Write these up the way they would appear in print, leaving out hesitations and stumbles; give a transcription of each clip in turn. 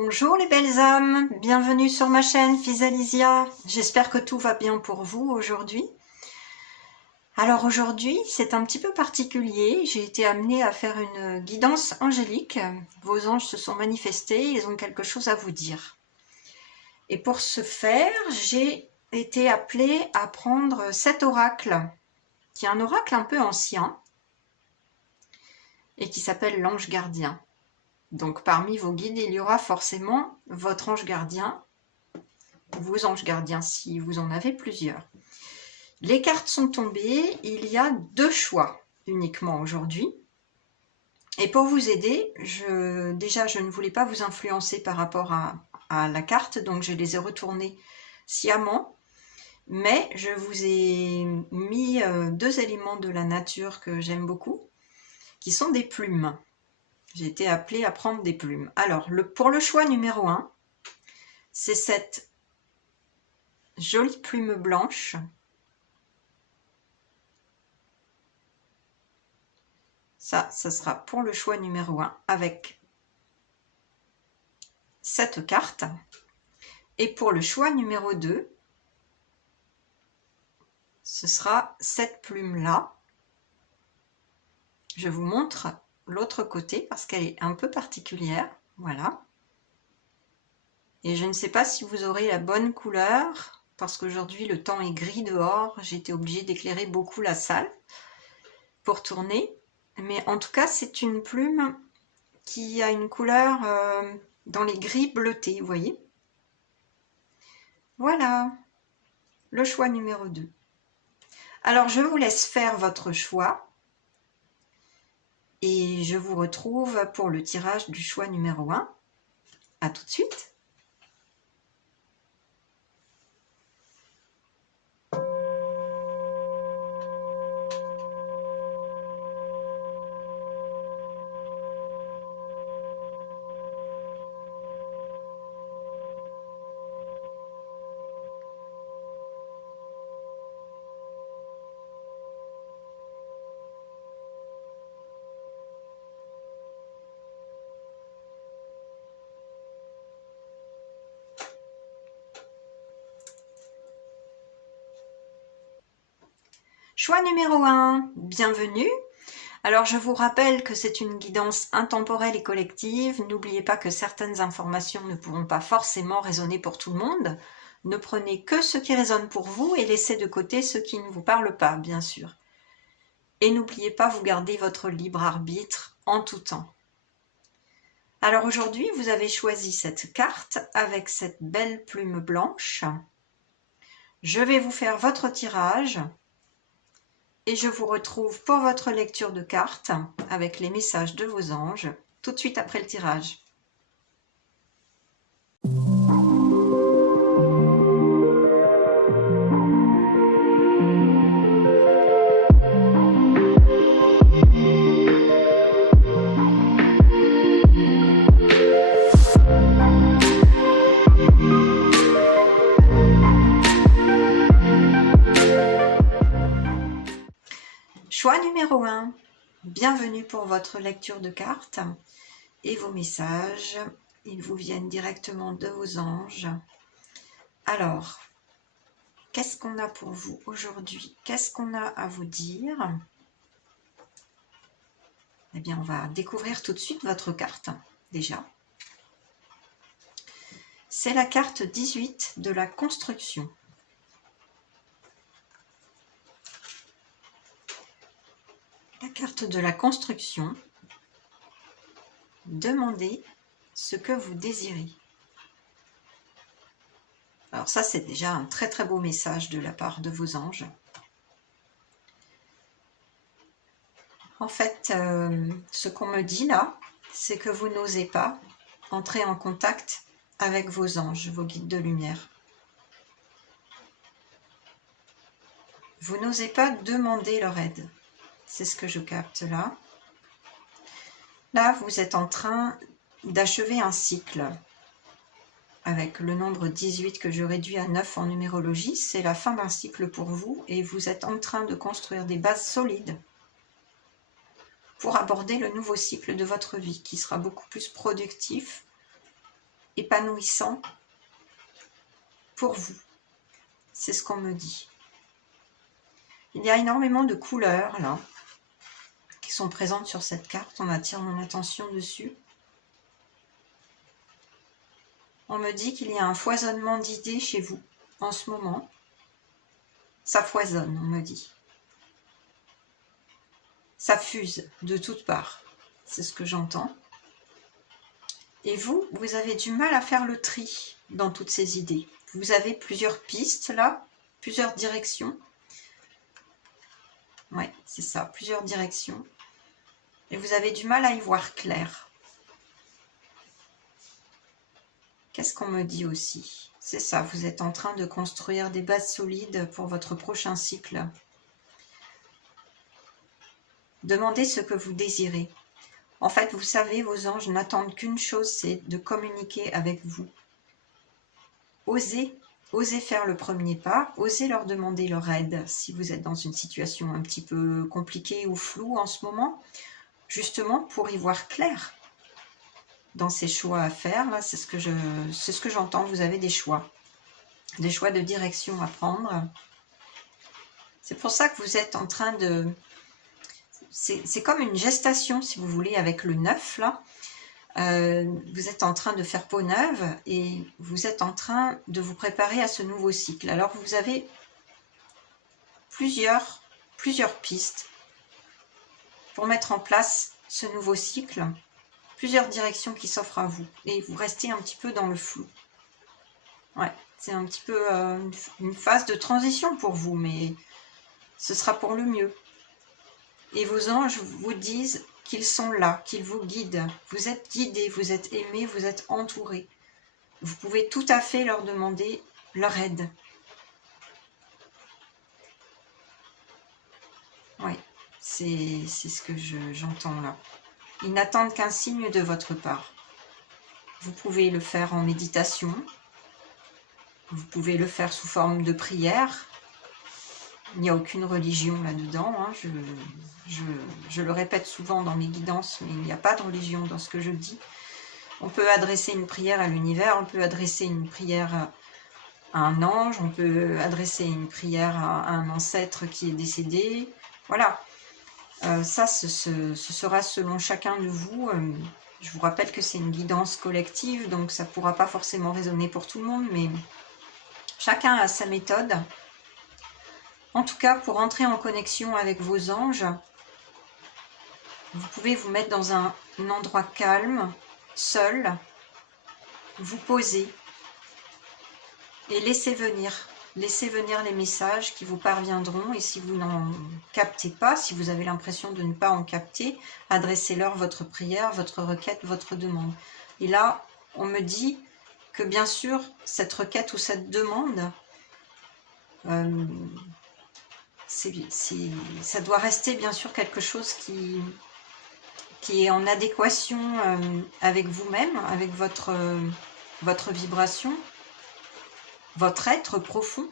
Bonjour les belles âmes, bienvenue sur ma chaîne Physalisia. J'espère que tout va bien pour vous aujourd'hui. Alors aujourd'hui, c'est un petit peu particulier. J'ai été amenée à faire une guidance angélique. Vos anges se sont manifestés, ils ont quelque chose à vous dire. Et pour ce faire, j'ai été appelée à prendre cet oracle, qui est un oracle un peu ancien et qui s'appelle l'ange gardien. Donc parmi vos guides, il y aura forcément votre ange gardien, vos anges gardiens si vous en avez plusieurs. Les cartes sont tombées, il y a 2 choix uniquement aujourd'hui. Et pour vous aider, déjà je ne voulais pas vous influencer par rapport à la carte, donc je les ai retournées sciemment. Mais je vous ai mis 2 éléments de la nature que j'aime beaucoup, qui sont des plumes. J'ai été appelée à prendre des plumes. Alors, pour le choix numéro 1, c'est cette jolie plume blanche. Ça sera pour le choix numéro 1 avec cette carte. Et pour le choix numéro 2, ce sera cette plume-là. Je vous montre l'autre côté parce qu'elle est un peu particulière. Voilà. Et je ne sais pas si vous aurez la bonne couleur parce qu'aujourd'hui le temps est gris dehors. J'ai été obligée d'éclairer beaucoup la salle pour tourner. Mais en tout cas, c'est une plume qui a une couleur dans les gris bleutés, vous voyez. Voilà, le choix numéro 2. Alors, je vous laisse faire votre choix et je vous retrouve pour le tirage du choix numéro 1. À tout de suite. Choix numéro 1, bienvenue. Alors je vous rappelle que c'est une guidance intemporelle et collective. N'oubliez pas que certaines informations ne pourront pas forcément résonner pour tout le monde. Ne prenez que ce qui résonne pour vous et laissez de côté ce qui ne vous parle pas, bien sûr. Et n'oubliez pas, vous gardez votre libre arbitre en tout temps. Alors aujourd'hui, vous avez choisi cette carte avec cette belle plume blanche. Je vais vous faire votre tirage. Et je vous retrouve pour votre lecture de cartes avec les messages de vos anges tout de suite après le tirage. Choix numéro 1. Bienvenue pour votre lecture de cartes et vos messages. Ils vous viennent directement de vos anges. Alors, qu'est-ce qu'on a pour vous aujourd'hui? Qu'est-ce qu'on a à vous dire? Eh bien, on va découvrir tout de suite votre carte, déjà. C'est la carte 18 de la construction. La carte de la construction. Demandez ce que vous désirez. Alors ça, c'est déjà un très très beau message de la part de vos anges. En fait, ce qu'on me dit là, c'est que vous n'osez pas entrer en contact avec vos anges, vos guides de lumière. Vous n'osez pas demander leur aide. C'est ce que je capte là. Là, vous êtes en train d'achever un cycle. Avec le nombre 18 que je réduis à 9 en numérologie, c'est la fin d'un cycle pour vous et vous êtes en train de construire des bases solides pour aborder le nouveau cycle de votre vie qui sera beaucoup plus productif épanouissant pour vous. C'est ce qu'on me dit. Il y a énormément de couleurs là qui sont présentes sur cette carte. On attire mon attention dessus. On me dit qu'il y a un foisonnement d'idées chez vous en ce moment. Ça foisonne, on me dit. Ça fuse de toutes parts. C'est ce que j'entends. Et vous, vous avez du mal à faire le tri dans toutes ces idées. Vous avez plusieurs pistes là, plusieurs directions. Ouais, c'est ça, plusieurs directions. Et vous avez du mal à y voir clair. Qu'est-ce qu'on me dit aussi? C'est ça, vous êtes en train de construire des bases solides pour votre prochain cycle. Demandez ce que vous désirez. En fait, vous savez, vos anges n'attendent qu'une chose, c'est de communiquer avec vous. Osez faire le premier pas, osez leur demander leur aide si vous êtes dans une situation un petit peu compliquée ou floue en ce moment, justement pour y voir clair dans ces choix à faire. Là, c'est ce que j'entends, vous avez des choix de direction à prendre. C'est pour ça que vous êtes en train de... C'est comme une gestation, si vous voulez, avec le 9, là. Vous êtes en train de faire peau neuve et vous êtes en train de vous préparer à ce nouveau cycle. Alors, vous avez plusieurs pistes pour mettre en place ce nouveau cycle, plusieurs directions qui s'offrent à vous. Et vous restez un petit peu dans le flou. Ouais, c'est un petit peu une phase de transition pour vous, mais ce sera pour le mieux. Et vos anges vous disent qu'ils sont là, qu'ils vous guident. Vous êtes guidés, vous êtes aimés, vous êtes entourés. Vous pouvez tout à fait leur demander leur aide. Oui, c'est ce que j'entends là. Ils n'attendent qu'un signe de votre part. Vous pouvez le faire en méditation. Vous pouvez le faire sous forme de prière. Il n'y a aucune religion là-dedans, hein. Je le répète souvent dans mes guidances, mais il n'y a pas de religion dans ce que je dis. On peut adresser une prière à l'univers, on peut adresser une prière à un ange, on peut adresser une prière à un ancêtre qui est décédé. Voilà, ça ce sera selon chacun de vous. Je vous rappelle que c'est une guidance collective, donc ça ne pourra pas forcément résonner pour tout le monde, mais chacun a sa méthode. En tout cas, pour entrer en connexion avec vos anges, vous pouvez vous mettre dans un endroit calme, seul, vous poser et laisser venir les messages qui vous parviendront. Et si vous n'en captez pas, si vous avez l'impression de ne pas en capter, adressez-leur votre prière, votre requête, votre demande. Et là, on me dit que bien sûr, cette requête ou cette demande, ça doit rester bien sûr quelque chose qui est en adéquation avec vous-même, avec votre vibration, votre être profond,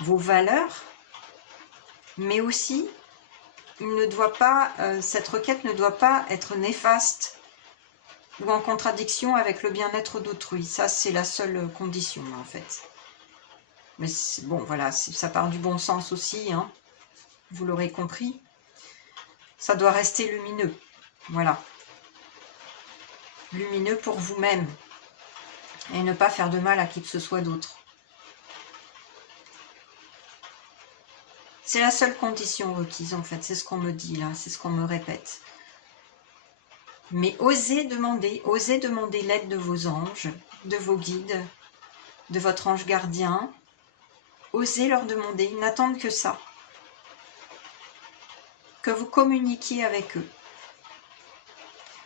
vos valeurs, mais aussi cette requête ne doit pas être néfaste ou en contradiction avec le bien-être d'autrui. Ça, c'est la seule condition en fait. Mais bon, voilà, ça part du bon sens aussi, hein, vous l'aurez compris. Ça doit rester lumineux, voilà. Lumineux pour vous-même et ne pas faire de mal à qui que ce soit d'autre. C'est la seule condition requise en fait, c'est ce qu'on me dit là, c'est ce qu'on me répète. Mais osez demander l'aide de vos anges, de vos guides, de votre ange gardien. Osez leur demander, ils n'attendent que ça. Que vous communiquiez avec eux.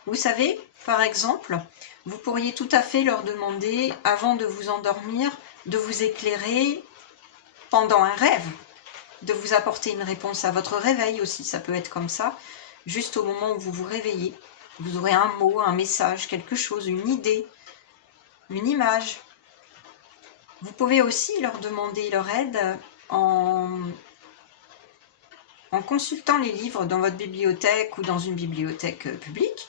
Vous savez, par exemple, vous pourriez tout à fait leur demander, avant de vous endormir, de vous éclairer pendant un rêve, de vous apporter une réponse à votre réveil aussi, ça peut être comme ça, juste au moment où vous vous réveillez. Vous aurez un mot, un message, quelque chose, une idée, une image. Vous pouvez aussi leur demander leur aide en consultant les livres dans votre bibliothèque ou dans une bibliothèque publique.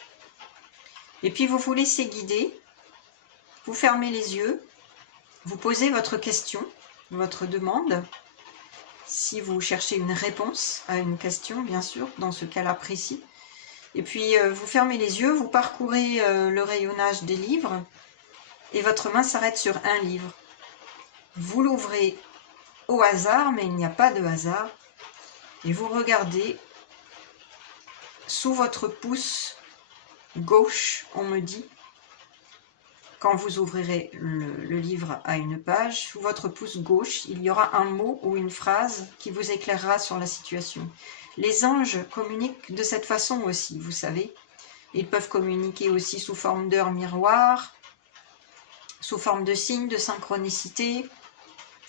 Et puis vous vous laissez guider Vous fermez les yeux, vous posez votre question, votre demande. Si vous cherchez une réponse à une question, bien sûr, dans ce cas-là précis. Et puis, vous fermez les yeux, vous parcourez le rayonnage des livres et votre main s'arrête sur un livre. Vous l'ouvrez au hasard, mais il n'y a pas de hasard. Et vous regardez sous votre pouce gauche, on me dit, quand vous ouvrirez le livre à une page, sous votre pouce gauche, il y aura un mot ou une phrase qui vous éclairera sur la situation. Les anges communiquent de cette façon aussi, vous savez. Ils peuvent communiquer aussi sous forme d'heures miroirs, sous forme de signes de synchronicité,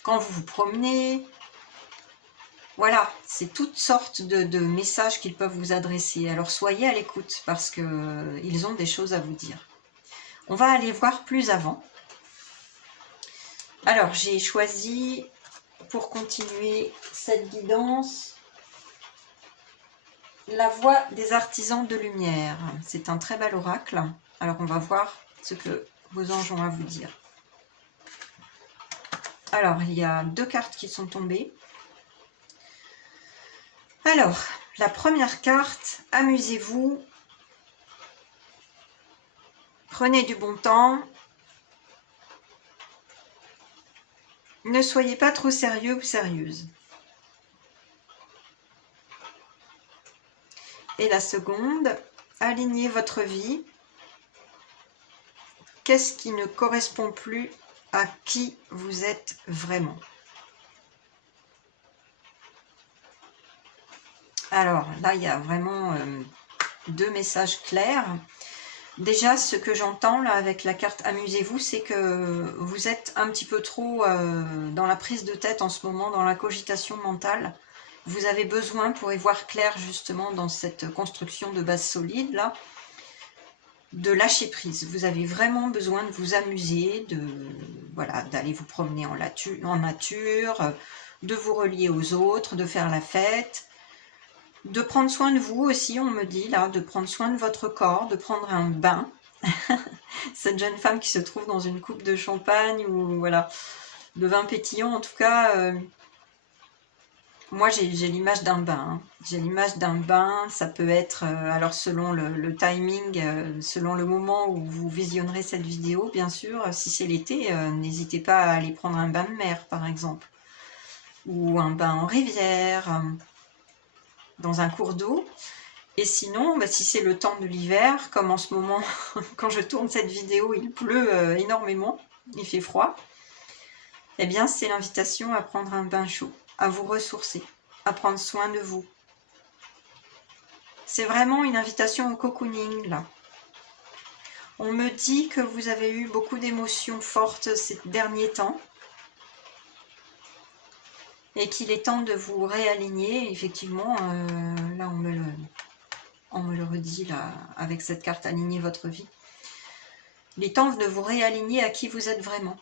quand vous vous promenez. Voilà, c'est toutes sortes de messages qu'ils peuvent vous adresser. Alors soyez à l'écoute parce qu'ils ont des choses à vous dire. On va aller voir plus avant. Alors, j'ai choisi, pour continuer cette guidance, la voix des artisans de lumière. C'est un très bel oracle. Alors, on va voir ce que vos anges ont à vous dire. Alors, il y a 2 cartes qui sont tombées. Alors, la première carte, amusez-vous. Prenez du bon temps. Ne soyez pas trop sérieux ou sérieuse. Et la seconde, alignez votre vie. Qu'est-ce qui ne correspond plus à qui vous êtes vraiment? Alors là, il y a vraiment 2 messages clairs. Déjà, ce que j'entends là avec la carte amusez-vous, c'est que vous êtes un petit peu trop dans la prise de tête en ce moment, dans la cogitation mentale. Vous avez besoin, pour y voir clair justement dans cette construction de base solide là, de lâcher prise. Vous avez vraiment besoin de vous amuser, voilà, d'aller vous promener en nature, de vous relier aux autres, de faire la fête, de prendre soin de vous aussi, on me dit là, de prendre soin de votre corps, de prendre un bain. Cette jeune femme qui se trouve dans une coupe de champagne ou voilà, de vin pétillant, en tout cas, moi j'ai l'image d'un bain. Hein. J'ai l'image d'un bain, ça peut être, alors selon le timing, selon le moment où vous visionnerez cette vidéo, bien sûr, si c'est l'été, n'hésitez pas à aller prendre un bain de mer par exemple, ou un bain en rivière, dans un cours d'eau. Et sinon, si c'est le temps de l'hiver, comme en ce moment, quand je tourne cette vidéo, il pleut énormément, il fait froid, eh bien c'est l'invitation à prendre un bain chaud, à vous ressourcer, à prendre soin de vous. C'est vraiment une invitation au cocooning, là. On me dit que vous avez eu beaucoup d'émotions fortes ces derniers temps, et qu'il est temps de vous réaligner. Effectivement, là on me le redit là, avec cette carte aligner votre vie. Il est temps de vous réaligner à qui vous êtes vraiment.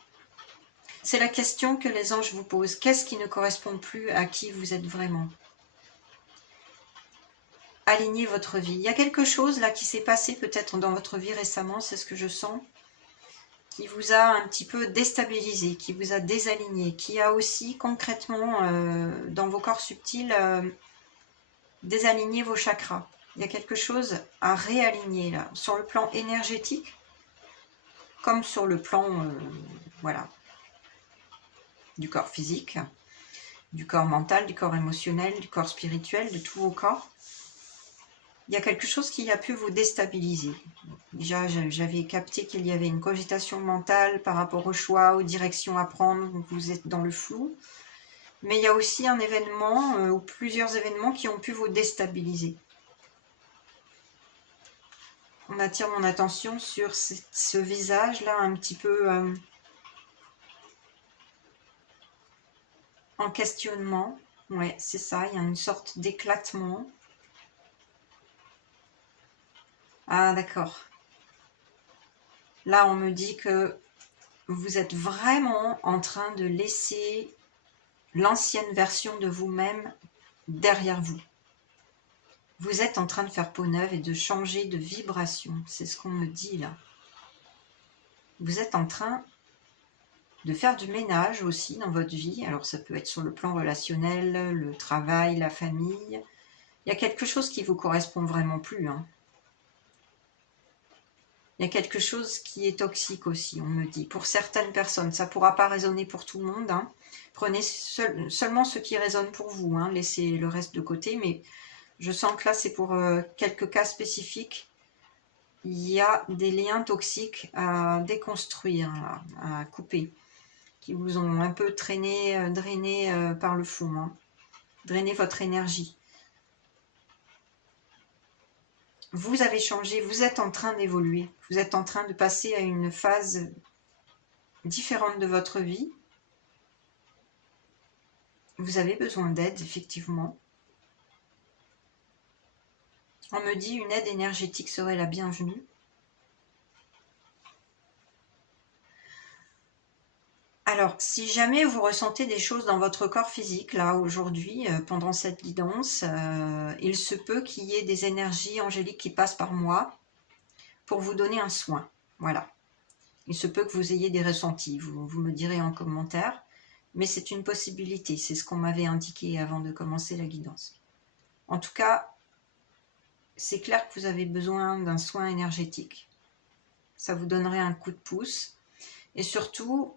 C'est la question que les anges vous posent. Qu'est-ce qui ne correspond plus à qui vous êtes vraiment? Alignez votre vie. Il y a quelque chose là qui s'est passé peut-être dans votre vie récemment, c'est ce que je sens, qui vous a un petit peu déstabilisé, qui vous a désaligné, qui a aussi concrètement dans vos corps subtils désaligné vos chakras. Il y a quelque chose à réaligner là, sur le plan énergétique, comme sur le plan voilà, du corps physique, du corps mental, du corps émotionnel, du corps spirituel, de tous vos corps. Il y a quelque chose qui a pu vous déstabiliser. Déjà, j'avais capté qu'il y avait une cogitation mentale par rapport au choix, aux directions à prendre, donc vous êtes dans le flou. Mais il y a aussi un événement ou plusieurs événements qui ont pu vous déstabiliser. On attire mon attention sur ce visage-là un petit peu en questionnement. Ouais, c'est ça, il y a une sorte d'éclatement. Ah, d'accord. Là, on me dit que vous êtes vraiment en train de laisser l'ancienne version de vous-même derrière vous. Vous êtes en train de faire peau neuve et de changer de vibration. C'est ce qu'on me dit là. Vous êtes en train de faire du ménage aussi dans votre vie. Alors ça peut être sur le plan relationnel, le travail, la famille. Il y a quelque chose qui vous correspond vraiment plus, hein. Il y a quelque chose qui est toxique aussi, on me dit. Pour certaines personnes, ça ne pourra pas résonner pour tout le monde, hein. Prenez seulement ce qui résonne pour vous, hein. Laissez le reste de côté, mais je sens que là, c'est pour quelques cas spécifiques. Il y a des liens toxiques à déconstruire, à couper, qui vous ont un peu traîné, drainé par le fond, hein. Drainé votre énergie. Vous avez changé, vous êtes en train d'évoluer, vous êtes en train de passer à une phase différente de votre vie. Vous avez besoin d'aide, effectivement. On me dit une aide énergétique serait la bienvenue. Alors, si jamais vous ressentez des choses dans votre corps physique, là, aujourd'hui, pendant cette guidance, il se peut qu'il y ait des énergies angéliques qui passent par moi pour vous donner un soin. Voilà. Il se peut que vous ayez des ressentis, vous me direz en commentaire, mais c'est une possibilité, c'est ce qu'on m'avait indiqué avant de commencer la guidance. En tout cas, c'est clair que vous avez besoin d'un soin énergétique. Ça vous donnerait un coup de pouce. Et surtout,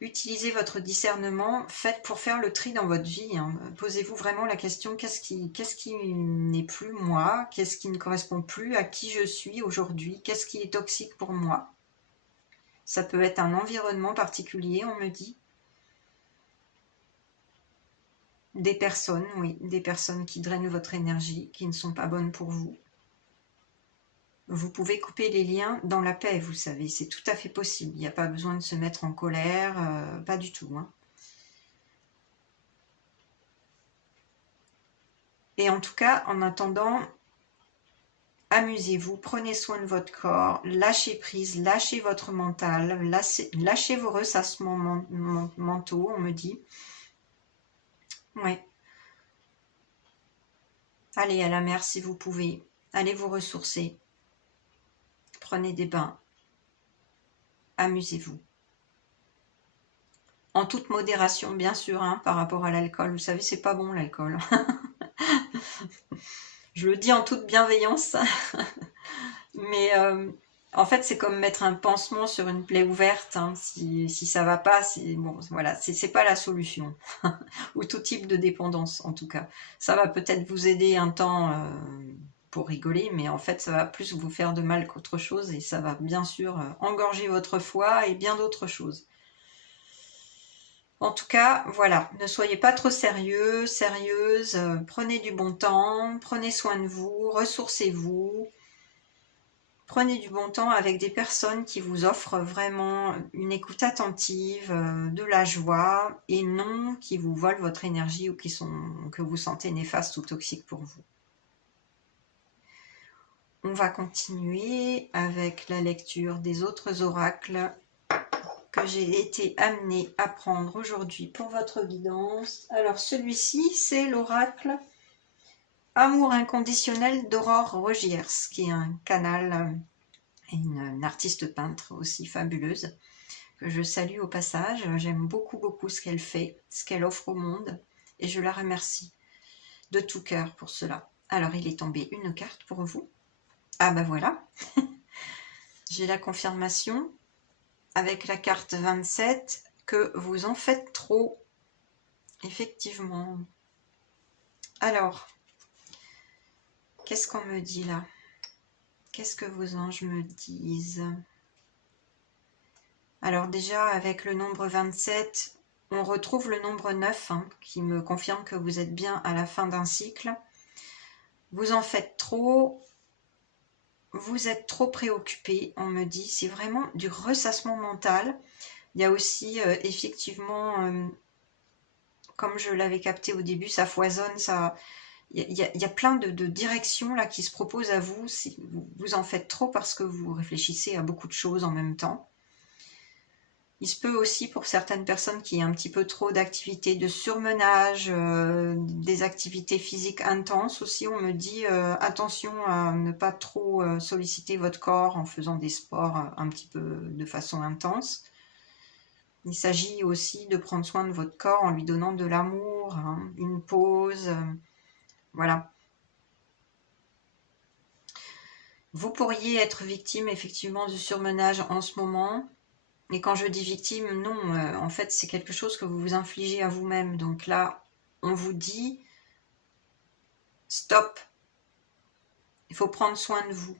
utilisez votre discernement, faites pour faire le tri dans votre vie, hein. Posez-vous vraiment la question, qu'est-ce qui n'est plus moi? Qu'est-ce qui ne correspond plus à qui je suis aujourd'hui? Qu'est-ce qui est toxique pour moi? Ça peut être un environnement particulier, on me dit. Des personnes, oui, des personnes qui drainent votre énergie, qui ne sont pas bonnes pour vous. Vous pouvez couper les liens dans la paix, vous savez, c'est tout à fait possible. Il n'y a pas besoin de se mettre en colère, pas du tout, hein. Et en tout cas, en attendant, amusez-vous, prenez soin de votre corps, lâchez prise, lâchez votre mental, lâchez vos ressassements mentaux, on me dit. Ouais. Allez à la mer si vous pouvez, allez vous ressourcer, prenez des bains, amusez-vous. En toute modération, bien sûr, hein, par rapport à l'alcool. Vous savez, c'est pas bon l'alcool. Je le dis en toute bienveillance. Mais en fait, c'est comme mettre un pansement sur une plaie ouverte, hein. Si ça va pas, bon, voilà, c'est pas la solution. Ou tout type de dépendance, en tout cas. Ça va peut-être vous aider un temps pour rigoler, mais en fait, ça va plus vous faire de mal qu'autre chose, et ça va bien sûr engorger votre foi et bien d'autres choses. En tout cas, voilà, ne soyez pas trop sérieux, sérieuse, prenez du bon temps, prenez soin de vous, ressourcez-vous. Prenez du bon temps avec des personnes qui vous offrent vraiment une écoute attentive, de la joie, et non qui vous volent votre énergie ou que vous sentez néfastes ou toxiques pour vous. On va continuer avec la lecture des autres oracles que j'ai été amenée à prendre aujourd'hui pour votre guidance. Alors celui-ci, c'est l'oracle Amour inconditionnel d'Aurore Rogiers, qui est un canal et une artiste peintre aussi fabuleuse, que je salue au passage. J'aime beaucoup ce qu'elle fait, ce qu'elle offre au monde, et je la remercie de tout cœur pour cela. Alors, il est tombé une carte pour vous. Ah ben voilà, j'ai la confirmation avec la carte 27 que vous en faites trop, effectivement. Alors, qu'est-ce qu'on me dit là? Qu'est-ce que vos anges me disent? Alors déjà, avec le nombre 27, on retrouve le nombre 9, hein, qui me confirme que vous êtes bien à la fin d'un cycle. Vous en faites trop, vous êtes trop préoccupé, on me dit. C'est vraiment du ressassement mental. Il y a aussi effectivement, comme je l'avais capté au début, ça foisonne, il y a plein de directions là qui se proposent à vous. Vous en faites trop parce que vous réfléchissez à beaucoup de choses en même temps. Il se peut aussi pour certaines personnes qui ont un petit peu trop d'activités de surmenage, des activités physiques intenses aussi. On me dit attention à ne pas trop solliciter votre corps en faisant des sports un petit peu de façon intense. Il s'agit aussi de prendre soin de votre corps en lui donnant de l'amour, hein, une pause, voilà. Vous pourriez être victime effectivement du surmenage en ce moment. Et quand je dis victime, non, en fait, c'est quelque chose que vous vous infligez à vous-même. Donc là, on vous dit, stop, il faut prendre soin de vous.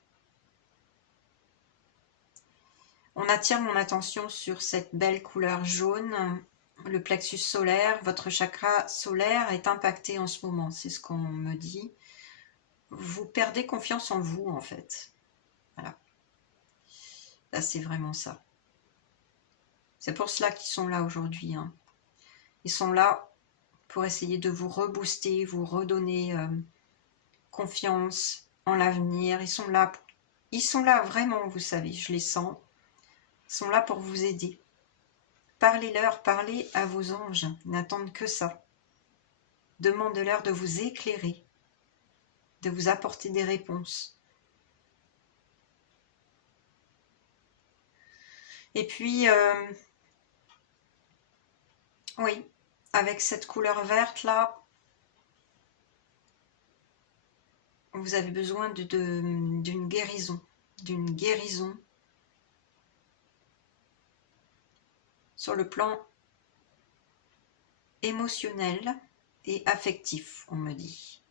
On attire mon attention sur cette belle couleur jaune, le plexus solaire. Votre chakra solaire est impacté en ce moment, c'est ce qu'on me dit. Vous perdez confiance en vous, en fait. Voilà. Là, c'est vraiment ça. C'est pour cela qu'ils sont là aujourd'hui, hein. Ils sont là pour essayer de vous rebooster, vous redonner confiance en l'avenir. Ils sont là vraiment, vous savez, je les sens. Ils sont là pour vous aider. Parlez-leur, parlez à vos anges. Ils n'attendent que ça. Demandez-leur de vous éclairer, de vous apporter des réponses. Et puis, oui, avec cette couleur verte là, vous avez besoin d'une guérison, sur le plan émotionnel et affectif, on me dit.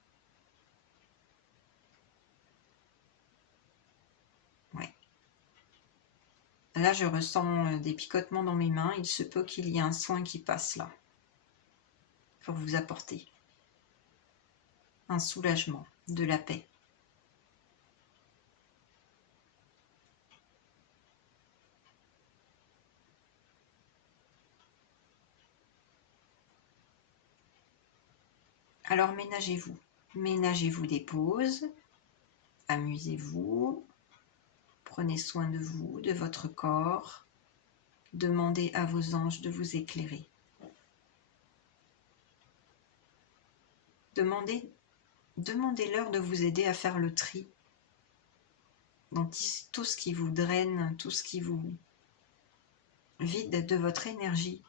Ouais. Là, je ressens des picotements dans mes mains. Il se peut qu'il y ait un soin qui passe là, pour vous apporter un soulagement, de la paix. Alors ménagez-vous des pauses, amusez-vous, prenez soin de vous, de votre corps, demandez à vos anges de vous éclairer. Demandez-leur de vous aider à faire le tri dans tout ce qui vous draine, tout ce qui vous vide de votre énergie.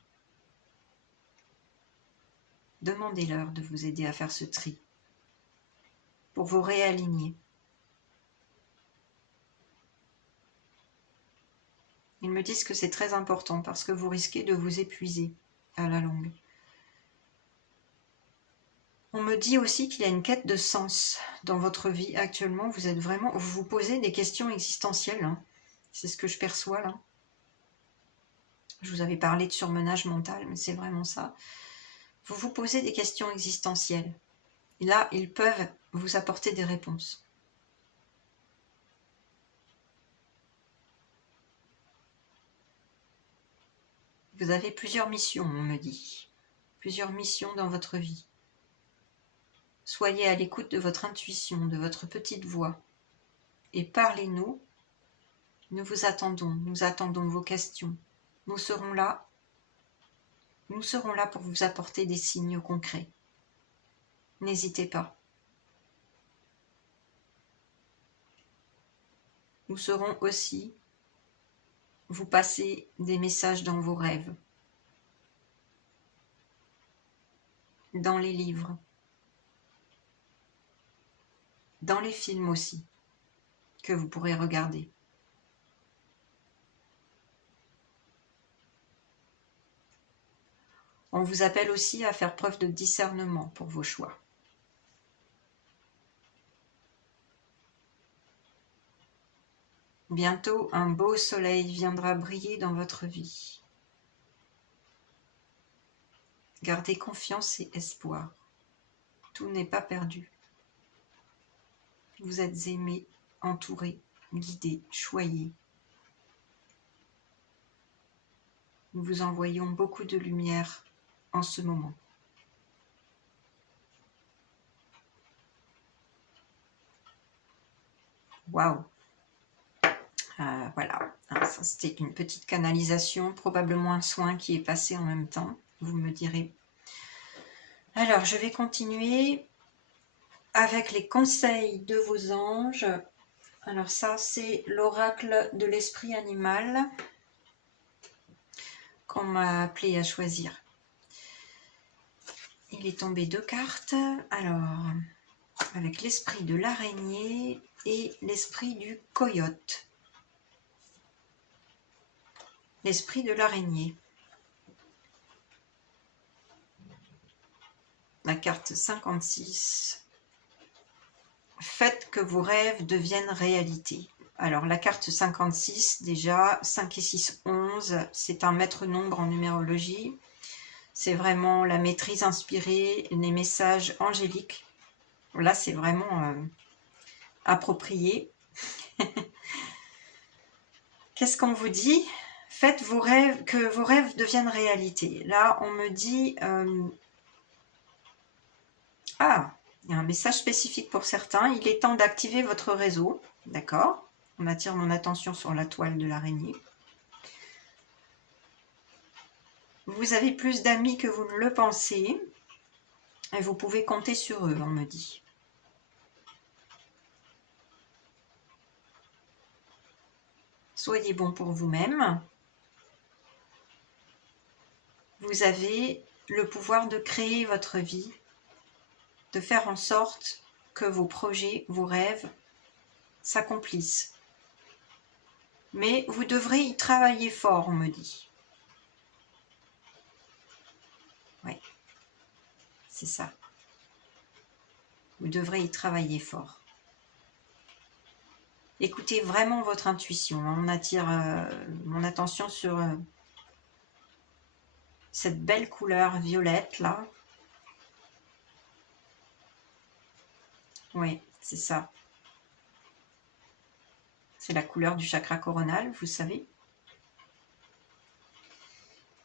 Demandez-leur de vous aider à faire ce tri pour vous réaligner. Ils me disent que c'est très important parce que vous risquez de vous épuiser à la longue. On me dit aussi qu'il y a une quête de sens dans votre vie actuellement. Vous vous posez des questions existentielles, hein. C'est ce que je perçois là. Je vous avais parlé de surmenage mental, mais c'est vraiment ça. Vous vous posez des questions existentielles. Et là, ils peuvent vous apporter des réponses. Vous avez plusieurs missions, on me dit. Plusieurs missions dans votre vie. Soyez à l'écoute de votre intuition, de votre petite voix. Et parlez-nous. Nous attendons vos questions. Nous serons là pour vous apporter des signes concrets. N'hésitez pas. Nous saurons aussi vous passer des messages dans vos rêves, dans les livres, dans les films aussi, que vous pourrez regarder. On vous appelle aussi à faire preuve de discernement pour vos choix. Bientôt, un beau soleil viendra briller dans votre vie. Gardez confiance et espoir. Tout n'est pas perdu. Vous êtes aimé, entouré, guidé, choyé. Nous vous envoyons beaucoup de lumière en ce moment. Waouh! Voilà, Enfin, c'était une petite canalisation, probablement un soin qui est passé en même temps, vous me direz. Alors, je vais continuer avec les conseils de vos anges. Alors ça, c'est l'oracle de l'esprit animal qu'on m'a appelé à choisir. Il est tombé 2 cartes. Alors, avec l'esprit de l'araignée et l'esprit du coyote. L'esprit de l'araignée. La carte 56. Faites que vos rêves deviennent réalité. Alors la carte 56, déjà, 5 et 6, 11, c'est un maître nombre en numérologie. C'est vraiment la maîtrise inspirée, les messages angéliques. Là, c'est vraiment approprié. Qu'est-ce qu'on vous dit? Faites vos rêves, que vos rêves deviennent réalité. Là, on me dit... Ah, il y a un message spécifique pour certains. Il est temps d'activer votre réseau. D'accord? On attire mon attention sur la toile de l'araignée. Vous avez plus d'amis que vous ne le pensez. Et vous pouvez compter sur eux, on me dit. Soyez bon pour vous-même. Vous avez le pouvoir de créer votre vie, de faire en sorte que vos projets, vos rêves s'accomplissent. Mais vous devrez y travailler fort, on me dit. Oui, c'est ça. Vous devrez y travailler fort. Écoutez vraiment votre intuition. On attire mon attention sur cette belle couleur violette là. Oui, c'est ça. C'est la couleur du chakra coronal, vous savez.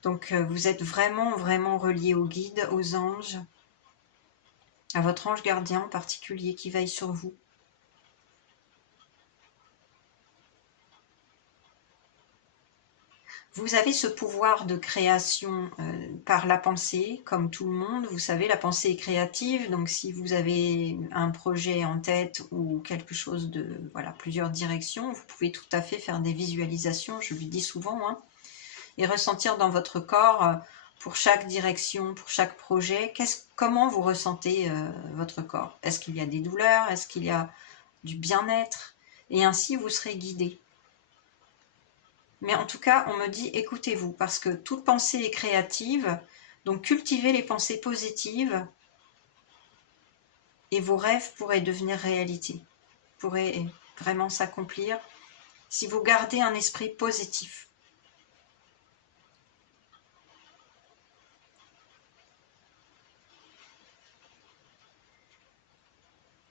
Donc vous êtes vraiment, vraiment relié aux guides, aux anges, à votre ange gardien en particulier qui veille sur vous. Vous avez ce pouvoir de création par la pensée, comme tout le monde. Vous savez, la pensée est créative, donc si vous avez un projet en tête ou quelque chose de, voilà, plusieurs directions, vous pouvez tout à fait faire des visualisations, je lui dis souvent, hein, et ressentir dans votre corps, pour chaque direction, pour chaque projet, comment vous ressentez votre corps. Est-ce qu'il y a des douleurs? Est-ce qu'il y a du bien-être? Et ainsi, vous serez guidé. Mais en tout cas, on me dit, écoutez-vous, parce que toute pensée est créative, donc cultivez les pensées positives et vos rêves pourraient devenir réalité, pourraient vraiment s'accomplir si vous gardez un esprit positif.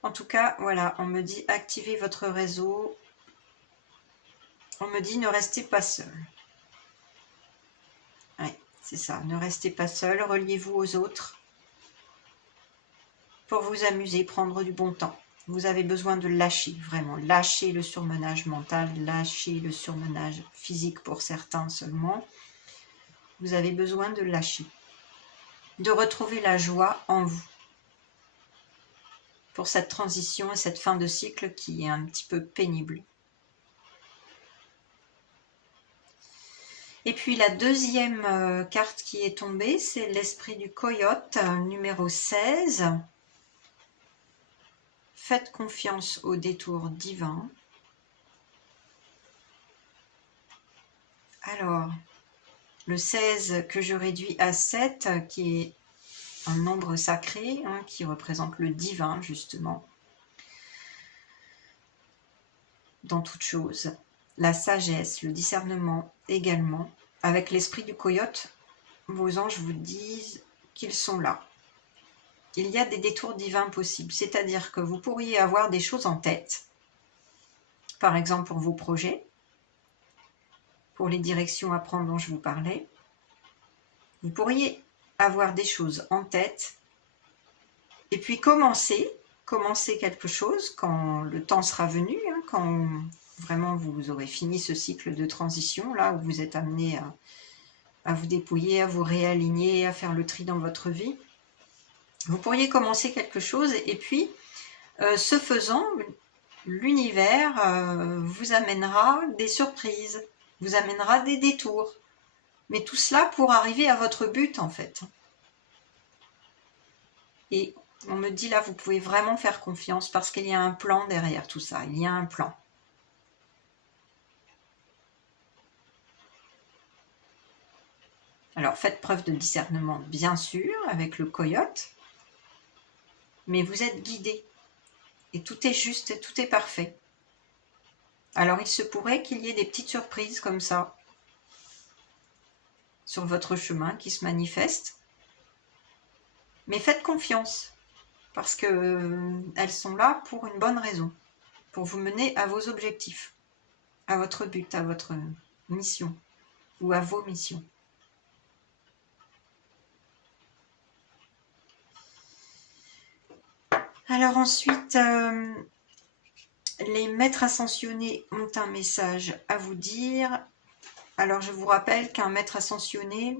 En tout cas, voilà, on me dit, activez votre réseau. On me dit, ne restez pas seul. Oui, c'est ça, ne restez pas seul, reliez-vous aux autres pour vous amuser, prendre du bon temps. Vous avez besoin de lâcher, vraiment, lâcher le surmenage mental, lâcher le surmenage physique pour certains seulement. Vous avez besoin de lâcher, de retrouver la joie en vous pour cette transition et cette fin de cycle qui est un petit peu pénible. Et puis la deuxième carte qui est tombée, c'est l'esprit du coyote, numéro 16. Faites confiance au détour divin. Alors, le 16 que je réduis à 7, qui est un nombre sacré, hein, qui représente le divin, justement, dans toute chose. La sagesse, le discernement également. Avec l'esprit du coyote, vos anges vous disent qu'ils sont là. Il y a des détours divins possibles, c'est-à-dire que vous pourriez avoir des choses en tête, par exemple pour vos projets, pour les directions à prendre dont je vous parlais. Vous pourriez avoir des choses en tête et puis commencer quelque chose quand le temps sera venu, hein, quand vraiment vous aurez fini ce cycle de transition, là où vous êtes amené à vous dépouiller, à vous réaligner, à faire le tri dans votre vie. Vous pourriez commencer quelque chose et puis, ce faisant, l'univers vous amènera des surprises, vous amènera des détours. Mais tout cela pour arriver à votre but en fait. Et on me dit là, vous pouvez vraiment faire confiance parce qu'il y a un plan derrière tout ça, il y a un plan. Alors faites preuve de discernement bien sûr avec le coyote, mais vous êtes guidé et tout est juste et tout est parfait. Alors il se pourrait qu'il y ait des petites surprises comme ça sur votre chemin qui se manifestent, mais faites confiance parce que elles sont là pour une bonne raison, pour vous mener à vos objectifs, à votre but, à votre mission ou à vos missions. Alors ensuite, les maîtres ascensionnés ont un message à vous dire. Alors je vous rappelle qu'un maître ascensionné,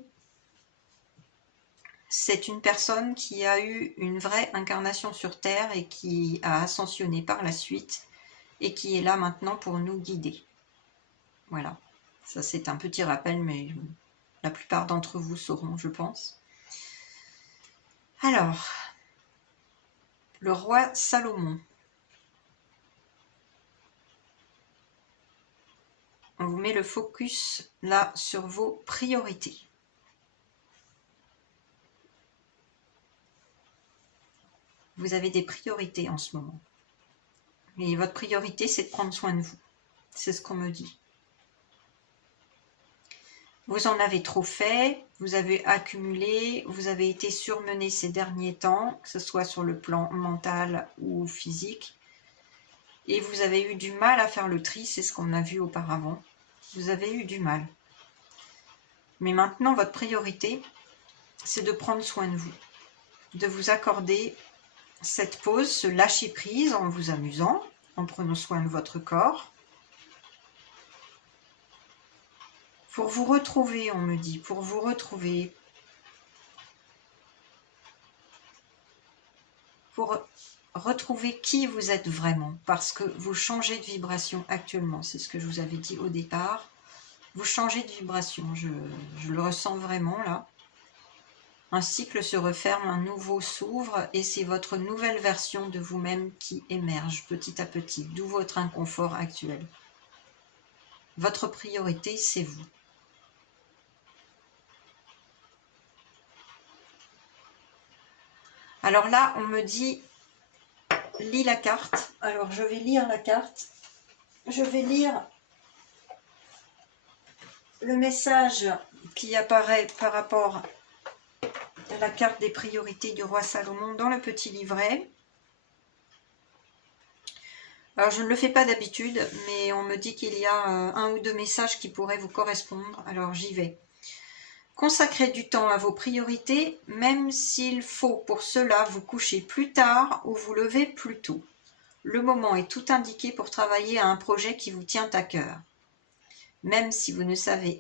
c'est une personne qui a eu une vraie incarnation sur Terre et qui a ascensionné par la suite et qui est là maintenant pour nous guider. Voilà, ça c'est un petit rappel, mais la plupart d'entre vous sauront, je pense. Alors, le roi Salomon. On vous met le focus là sur vos priorités. Vous avez des priorités en ce moment. Et votre priorité, c'est de prendre soin de vous. C'est ce qu'on me dit. Vous en avez trop fait, vous avez accumulé, vous avez été surmené ces derniers temps, que ce soit sur le plan mental ou physique. Et vous avez eu du mal à faire le tri, c'est ce qu'on a vu auparavant. Vous avez eu du mal. Mais maintenant, votre priorité, c'est de prendre soin de vous. De vous accorder cette pause, ce lâcher-prise en vous amusant, en prenant soin de votre corps. Pour vous retrouver, on me dit, pour vous retrouver. Pour retrouver qui vous êtes vraiment, parce que vous changez de vibration actuellement, c'est ce que je vous avais dit au départ. Vous changez de vibration, je le ressens vraiment là. Un cycle se referme, un nouveau s'ouvre et c'est votre nouvelle version de vous-même qui émerge petit à petit, d'où votre inconfort actuel. Votre priorité, c'est vous. Alors là, on me dit, lis la carte. Alors je vais lire la carte. Je vais lire le message qui apparaît par rapport à la carte des priorités du roi Salomon dans le petit livret. Alors je ne le fais pas d'habitude, mais on me dit qu'il y a un ou deux messages qui pourraient vous correspondre, alors j'y vais. Consacrez du temps à vos priorités, même s'il faut pour cela vous coucher plus tard ou vous lever plus tôt. Le moment est tout indiqué pour travailler à un projet qui vous tient à cœur. Même si vous ne savez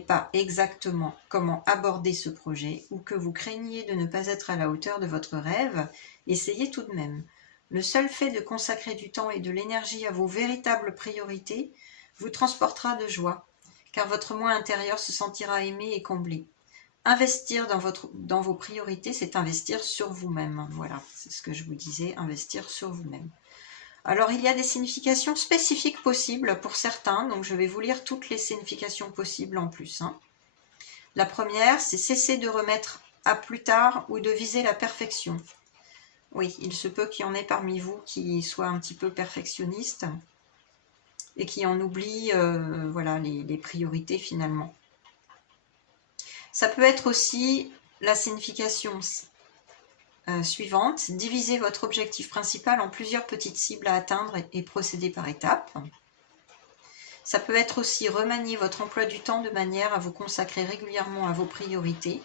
pas exactement comment aborder ce projet ou que vous craignez de ne pas être à la hauteur de votre rêve, essayez tout de même. Le seul fait de consacrer du temps et de l'énergie à vos véritables priorités vous transportera de joie, car votre moi intérieur se sentira aimé et comblé. Investir dans vos priorités, c'est investir sur vous-même. Voilà, c'est ce que je vous disais, investir sur vous-même. Alors, il y a des significations spécifiques possibles pour certains, donc je vais vous lire toutes les significations possibles en plus. La première, c'est cesser de remettre à plus tard ou de viser la perfection. Oui, il se peut qu'il y en ait parmi vous qui soient un petit peu perfectionnistes et qui en oublient voilà, les priorités finalement. Ça peut être aussi la signification suivante, divisez votre objectif principal en plusieurs petites cibles à atteindre et procéder par étapes. Ça peut être aussi remanier votre emploi du temps de manière à vous consacrer régulièrement à vos priorités.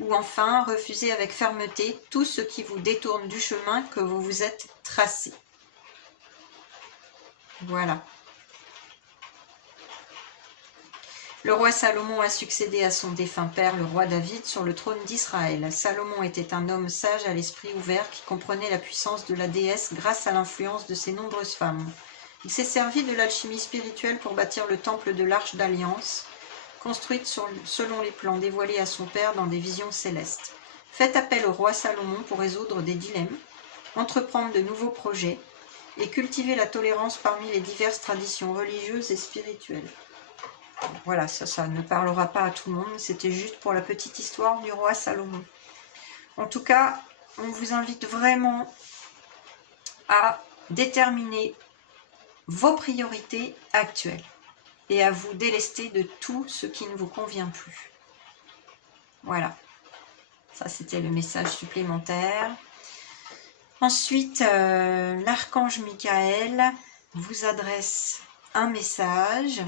Ou enfin, refuser avec fermeté tout ce qui vous détourne du chemin que vous vous êtes tracé. Voilà. Le roi Salomon a succédé à son défunt père, le roi David, sur le trône d'Israël. Salomon était un homme sage à l'esprit ouvert qui comprenait la puissance de la déesse grâce à l'influence de ses nombreuses femmes. Il s'est servi de l'alchimie spirituelle pour bâtir le temple de l'Arche d'Alliance, construite selon les plans dévoilés à son père dans des visions célestes. Faites appel au roi Salomon pour résoudre des dilemmes, entreprendre de nouveaux projets et cultiver la tolérance parmi les diverses traditions religieuses et spirituelles. Voilà, ça ne parlera pas à tout le monde, c'était juste pour la petite histoire du roi Salomon. En tout cas, on vous invite vraiment à déterminer vos priorités actuelles et à vous délester de tout ce qui ne vous convient plus. Voilà, ça c'était le message supplémentaire. Ensuite, l'archange Michael vous adresse un message.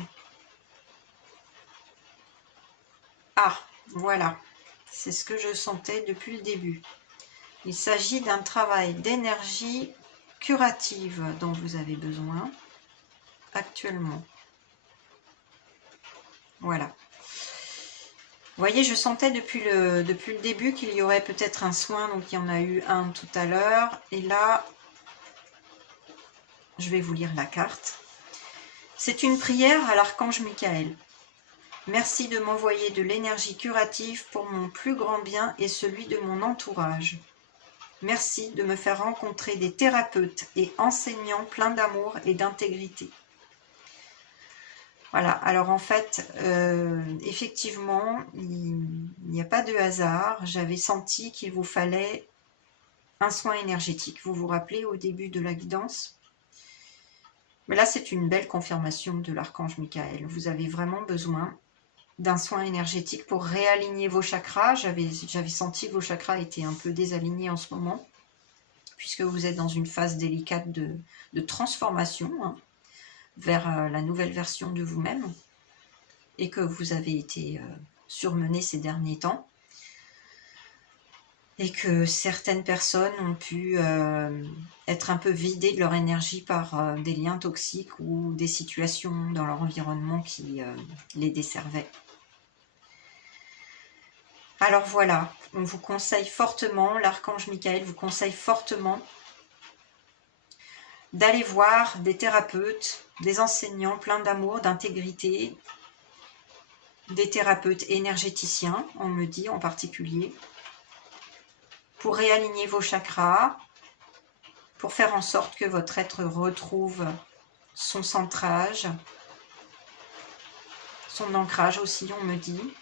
Ah, voilà, c'est ce que je sentais depuis le début. Il s'agit d'un travail d'énergie curative dont vous avez besoin actuellement. Voilà. Vous voyez, je sentais depuis le début qu'il y aurait peut-être un soin, donc il y en a eu un tout à l'heure. Et là, je vais vous lire la carte. C'est une prière à l'archange Michael. Merci de m'envoyer de l'énergie curative pour mon plus grand bien et celui de mon entourage. Merci de me faire rencontrer des thérapeutes et enseignants pleins d'amour et d'intégrité. Voilà, alors en fait, effectivement, il n'y a pas de hasard. J'avais senti qu'il vous fallait un soin énergétique. Vous vous rappelez au début de la guidance? Mais là, c'est une belle confirmation de l'archange Michael. Vous avez vraiment besoin d'un soin énergétique pour réaligner vos chakras. J'avais senti que vos chakras étaient un peu désalignés en ce moment, puisque vous êtes dans une phase délicate de transformation vers la nouvelle version de vous-même, et que vous avez été surmené ces derniers temps, et que certaines personnes ont pu être un peu vidées de leur énergie par des liens toxiques ou des situations dans leur environnement qui les desservaient. Alors voilà, on vous conseille fortement, l'archange Michael vous conseille fortement d'aller voir des thérapeutes, des enseignants pleins d'amour, d'intégrité, des thérapeutes énergéticiens, on me dit en particulier, pour réaligner vos chakras, pour faire en sorte que votre être retrouve son centrage, son ancrage aussi, on me dit.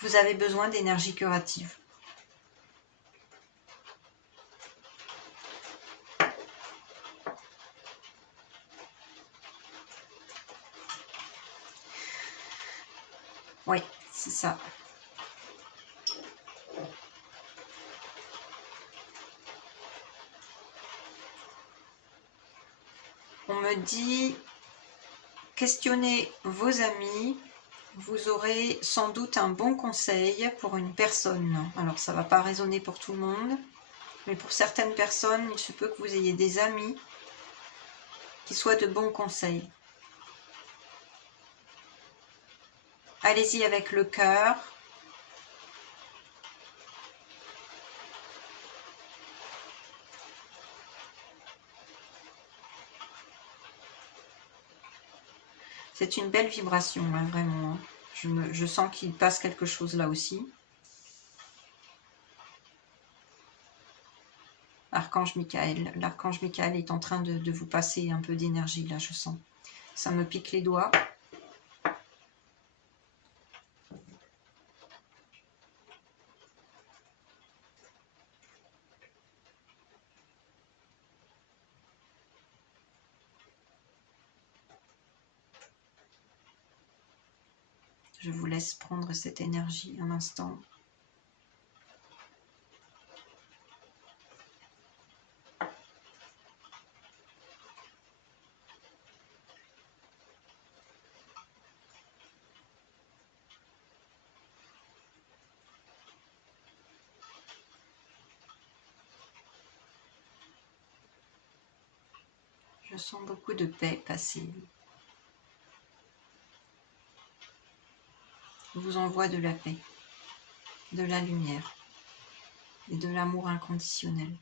Vous avez besoin d'énergie curative. Oui, c'est ça. On me dit, questionnez vos amis, vous aurez sans doute un bon conseil pour une personne. Alors ça ne va pas résonner pour tout le monde, mais pour certaines personnes, il se peut que vous ayez des amis qui soient de bons conseils. Allez-y avec le cœur. C'est une belle vibration, hein, vraiment. Hein. Je sens qu'il passe quelque chose là aussi. L'archange Michael est en train de vous passer un peu d'énergie, là, je sens. Ça me pique les doigts. Je vous laisse prendre cette énergie un instant. Je Je sens beaucoup de paix passer. Je vous envoie de la paix, de la lumière et de l'amour inconditionnel.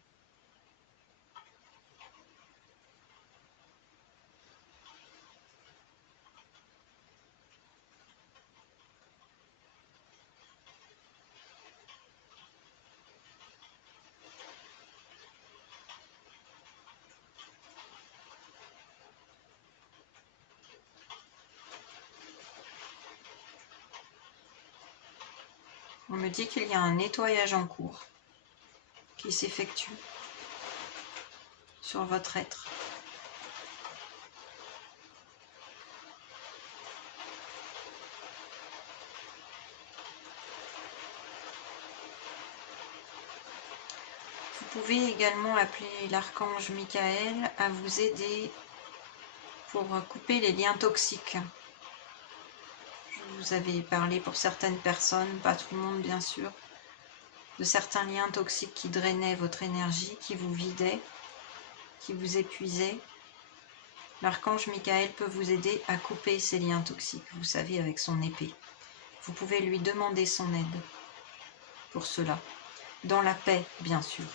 On me dit qu'il y a un nettoyage en cours qui s'effectue sur votre être. Vous pouvez également appeler l'archange Michael à vous aider pour couper les liens toxiques. Je vous avais parlé pour certaines personnes, pas tout le monde bien sûr, de certains liens toxiques qui drainaient votre énergie, qui vous vidaient, qui vous épuisaient. L'archange Michael peut vous aider à couper ces liens toxiques, vous savez, avec son épée. Vous pouvez lui demander son aide pour cela, dans la paix bien sûr.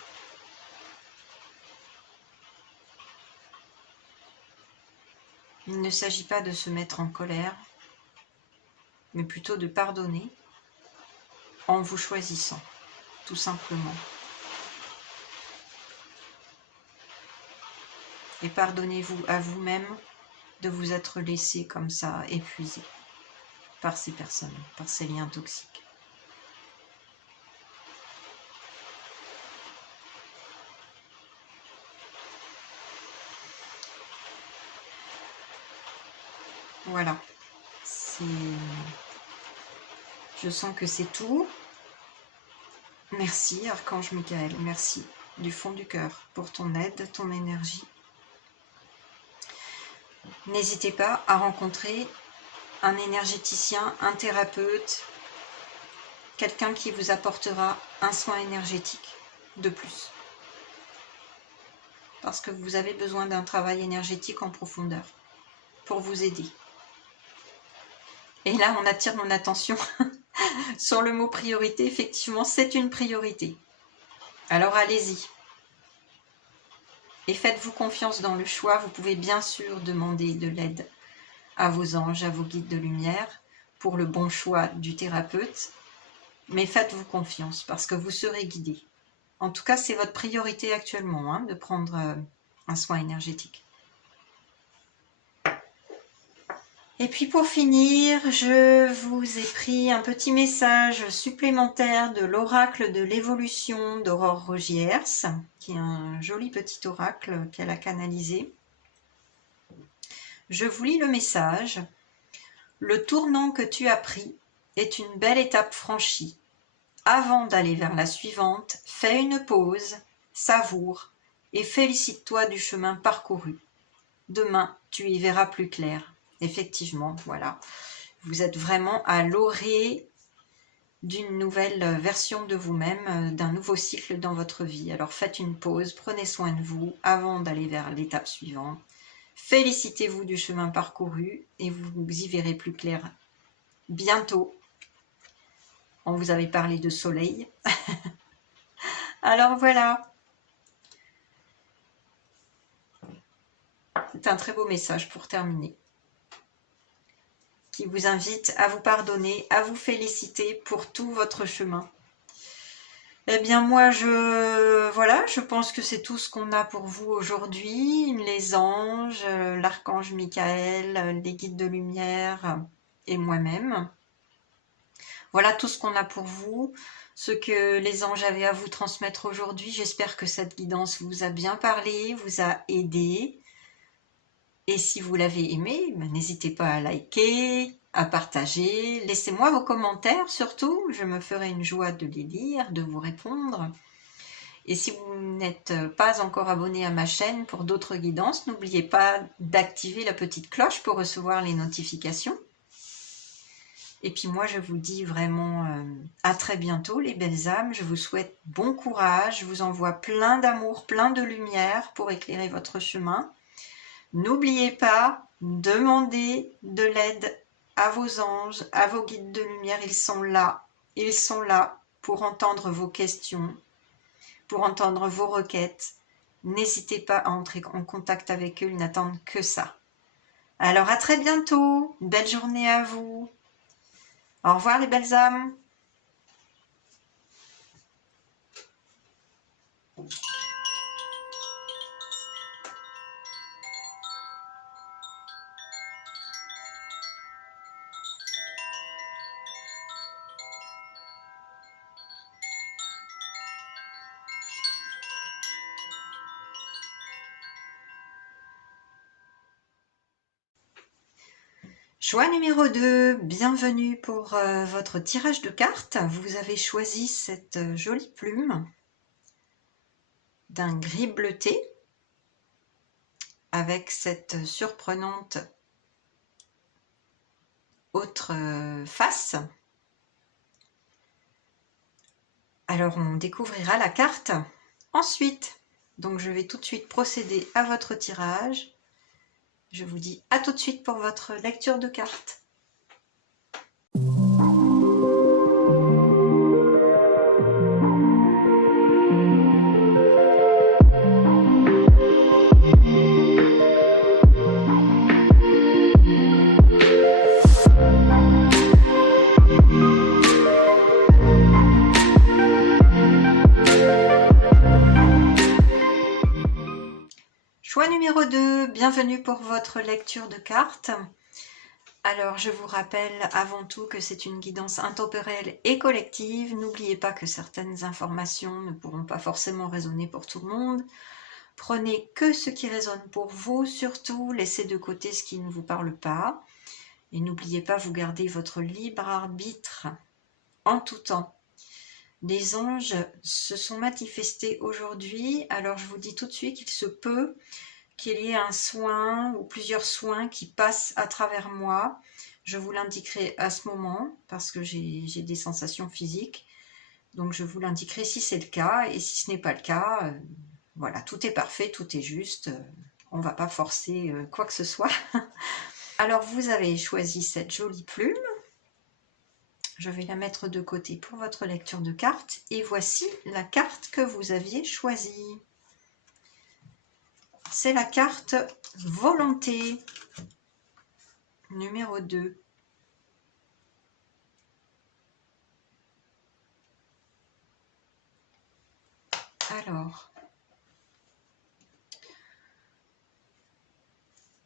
Il ne s'agit pas de se mettre en colère, mais plutôt de pardonner en vous choisissant, tout simplement. Et pardonnez-vous à vous-même de vous être laissé comme ça, épuisé par ces personnes, par ces liens toxiques. Voilà. Je sens que c'est tout. Merci, Archange Michael. Merci du fond du cœur pour ton aide, ton énergie. N'hésitez pas à rencontrer un énergéticien, un thérapeute, quelqu'un qui vous apportera un soin énergétique de plus. Parce que vous avez besoin d'un travail énergétique en profondeur pour vous aider. Et là, on attire mon attention sur le mot priorité. Effectivement, c'est une priorité. Alors allez-y. Et faites-vous confiance dans le choix. Vous pouvez bien sûr demander de l'aide à vos anges, à vos guides de lumière pour le bon choix du thérapeute. Mais faites-vous confiance parce que vous serez guidé. En tout cas, c'est votre priorité actuellement, hein, de prendre un soin énergétique. Et puis pour finir, je vous ai pris un petit message supplémentaire de l'oracle de l'évolution d'Aurore Rogiers, qui est un joli petit oracle qu'elle a canalisé. Je vous lis le message. Le tournant que tu as pris est une belle étape franchie. Avant d'aller vers la suivante, fais une pause, savoure et félicite-toi du chemin parcouru. Demain, tu y verras plus clair. Effectivement, voilà. Vous êtes vraiment à l'orée d'une nouvelle version de vous-même, d'un nouveau cycle dans votre vie. Alors faites une pause, prenez soin de vous avant d'aller vers l'étape suivante. Félicitez-vous du chemin parcouru et vous y verrez plus clair bientôt. On vous avait parlé de soleil. Alors voilà. C'est un très beau message pour terminer, qui vous invite à vous pardonner, à vous féliciter pour tout votre chemin. Eh bien moi, je pense que c'est tout ce qu'on a pour vous aujourd'hui. Les anges, l'archange Michael, les guides de lumière et moi-même. Voilà tout ce qu'on a pour vous, ce que les anges avaient à vous transmettre aujourd'hui. J'espère que cette guidance vous a bien parlé, vous a aidé. Et si vous l'avez aimé, n'hésitez pas à liker, à partager. Laissez-moi vos commentaires surtout, je me ferai une joie de les lire, de vous répondre. Et si vous n'êtes pas encore abonné à ma chaîne pour d'autres guidances, n'oubliez pas d'activer la petite cloche pour recevoir les notifications. Et puis moi, je vous dis vraiment à très bientôt les belles âmes. Je vous souhaite bon courage, je vous envoie plein d'amour, plein de lumière pour éclairer votre chemin. N'oubliez pas, demandez de l'aide à vos anges, à vos guides de lumière. Ils sont là. Ils sont là pour entendre vos questions, pour entendre vos requêtes. N'hésitez pas à entrer en contact avec eux, ils n'attendent que ça. Alors à très bientôt, belle journée à vous. Au revoir les belles âmes. Choix numéro 2, bienvenue pour votre tirage de cartes. Vous avez choisi cette jolie plume d'un gris bleuté avec cette surprenante autre face. Alors on découvrira la carte ensuite. Donc je vais tout de suite procéder à votre tirage. Je vous dis à tout de suite pour votre lecture de cartes. Choix numéro 2, bienvenue pour votre lecture de cartes. Alors je vous rappelle avant tout que c'est une guidance intemporelle et collective. N'oubliez pas que certaines informations ne pourront pas forcément résonner pour tout le monde. Prenez que ce qui résonne pour vous, surtout laissez de côté ce qui ne vous parle pas. Et n'oubliez pas, vous gardez votre libre arbitre en tout temps. Les anges se sont manifestés aujourd'hui, alors je vous dis tout de suite qu'il se peut qu'il y ait un soin ou plusieurs soins qui passent à travers moi. Je vous l'indiquerai à ce moment parce que j'ai des sensations physiques. Donc je vous l'indiquerai si c'est le cas, et si ce n'est pas le cas, voilà, tout est parfait, tout est juste. On ne va pas forcer quoi que ce soit. Alors vous avez choisi cette jolie plume. Je vais la mettre de côté pour votre lecture de cartes. Et voici la carte que vous aviez choisie. C'est la carte Volonté, numéro 2. Alors,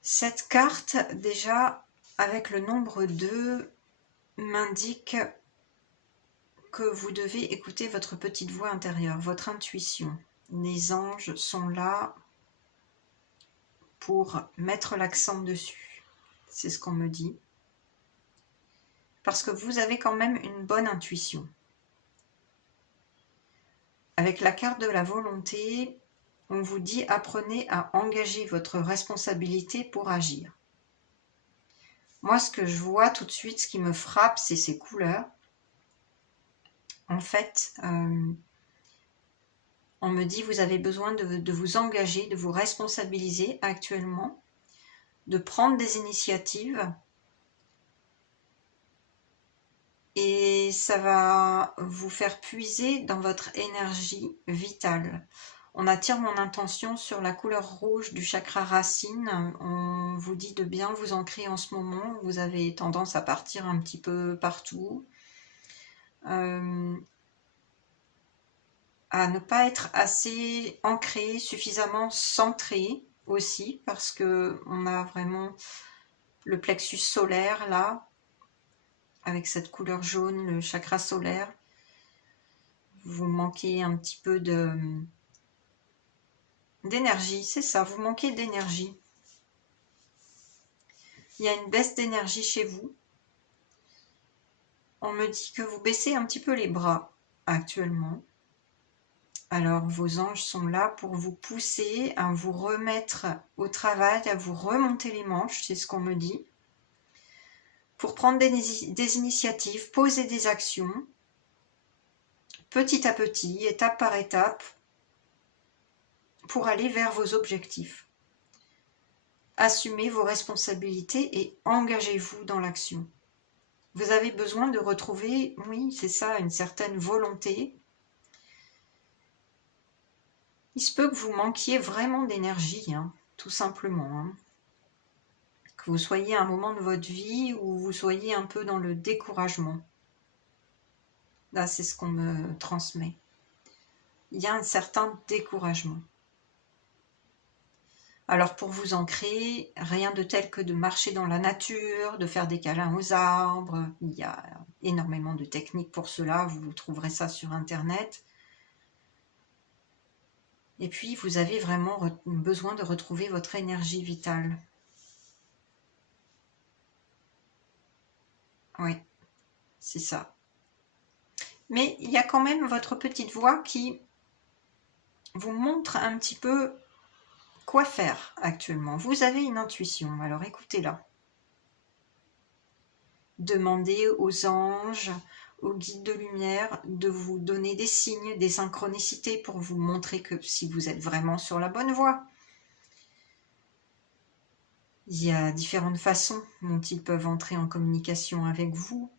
cette carte, déjà, avec le nombre 2, m'indique que vous devez écouter votre petite voix intérieure, votre intuition. Les anges sont là pour mettre l'accent dessus. C'est ce qu'on me dit. Parce que vous avez quand même une bonne intuition. Avec la carte de la volonté, on vous dit apprenez à engager votre responsabilité pour agir. Moi, ce que je vois tout de suite, ce qui me frappe, c'est ces couleurs. En fait, on me dit vous avez besoin de vous engager, de vous responsabiliser actuellement, de prendre des initiatives. Et ça va vous faire puiser dans votre énergie vitale. On attire mon intention sur la couleur rouge du chakra racine. On vous dit de bien vous ancrer en ce moment. Vous avez tendance à partir un petit peu partout. À ne pas être assez ancré, suffisamment centré aussi, parce que on a vraiment le plexus solaire là, avec cette couleur jaune, le chakra solaire. Vous manquez un petit peu d'énergie, c'est ça, vous manquez d'énergie. Il y a une baisse d'énergie chez vous. On me dit que vous baissez un petit peu les bras actuellement. Alors vos anges sont là pour vous pousser à vous remettre au travail, à vous remonter les manches, c'est ce qu'on me dit. Pour prendre des initiatives, poser des actions, petit à petit, étape par étape, pour aller vers vos objectifs. Assumez vos responsabilités et engagez-vous dans l'action. Vous avez besoin de retrouver, oui, c'est ça, une certaine volonté. Il se peut que vous manquiez vraiment d'énergie, hein, tout simplement. Hein. Que vous soyez à un moment de votre vie où vous soyez un peu dans le découragement. Là, c'est ce qu'on me transmet. Il y a un certain découragement. Alors pour vous ancrer, rien de tel que de marcher dans la nature, de faire des câlins aux arbres. Il y a énormément de techniques pour cela, vous trouverez ça sur Internet. Et puis vous avez vraiment besoin de retrouver votre énergie vitale. Oui, c'est ça. Mais il y a quand même votre petite voix qui vous montre un petit peu quoi faire actuellement. Vous avez une intuition, alors écoutez-la. Demandez aux anges, aux guides de lumière de vous donner des signes, des synchronicités pour vous montrer que si vous êtes vraiment sur la bonne voie. Il y a différentes façons dont ils peuvent entrer en communication avec vous.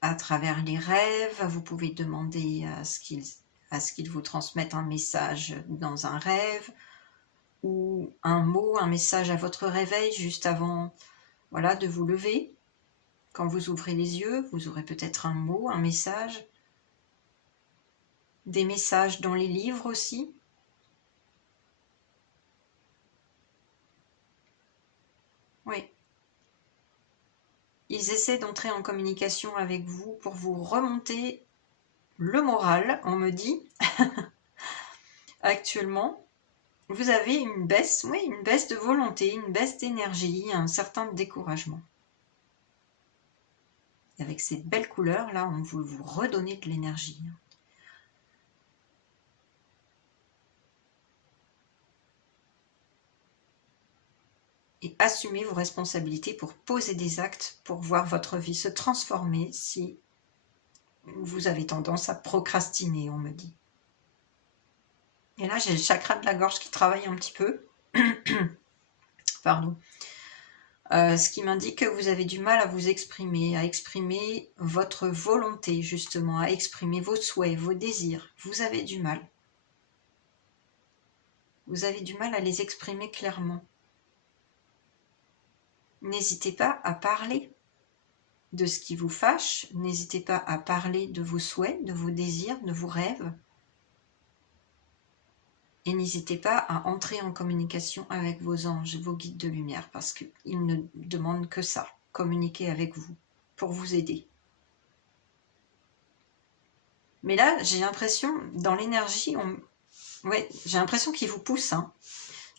À travers les rêves, vous pouvez demander à ce qu'ils vous transmettent un message dans un rêve ou un mot, un message à votre réveil juste avant, voilà, de vous lever. Quand vous ouvrez les yeux, vous aurez peut-être un mot, un message. Des messages dans les livres aussi. Oui. Ils essaient d'entrer en communication avec vous pour vous remonter le moral, on me dit. Actuellement, vous avez une baisse, oui, une baisse de volonté, une baisse d'énergie, un certain découragement. Avec ces belles couleurs, là, on veut vous redonner de l'énergie. Et assumez vos responsabilités pour poser des actes, pour voir votre vie se transformer si vous avez tendance à procrastiner, on me dit. Et là, j'ai le chakra de la gorge qui travaille un petit peu. Pardon. Ce qui m'indique que vous avez du mal à vous exprimer, à exprimer votre volonté, justement, à exprimer vos souhaits, vos désirs. Vous avez du mal. Vous avez du mal à les exprimer clairement. N'hésitez pas à parler de ce qui vous fâche. N'hésitez pas à parler de vos souhaits, de vos désirs, de vos rêves. Et n'hésitez pas à entrer en communication avec vos anges, vos guides de lumière, parce qu'ils ne demandent que ça, communiquer avec vous, pour vous aider. Mais là, j'ai l'impression, dans l'énergie, ouais, j'ai l'impression qu'ils vous poussent, hein,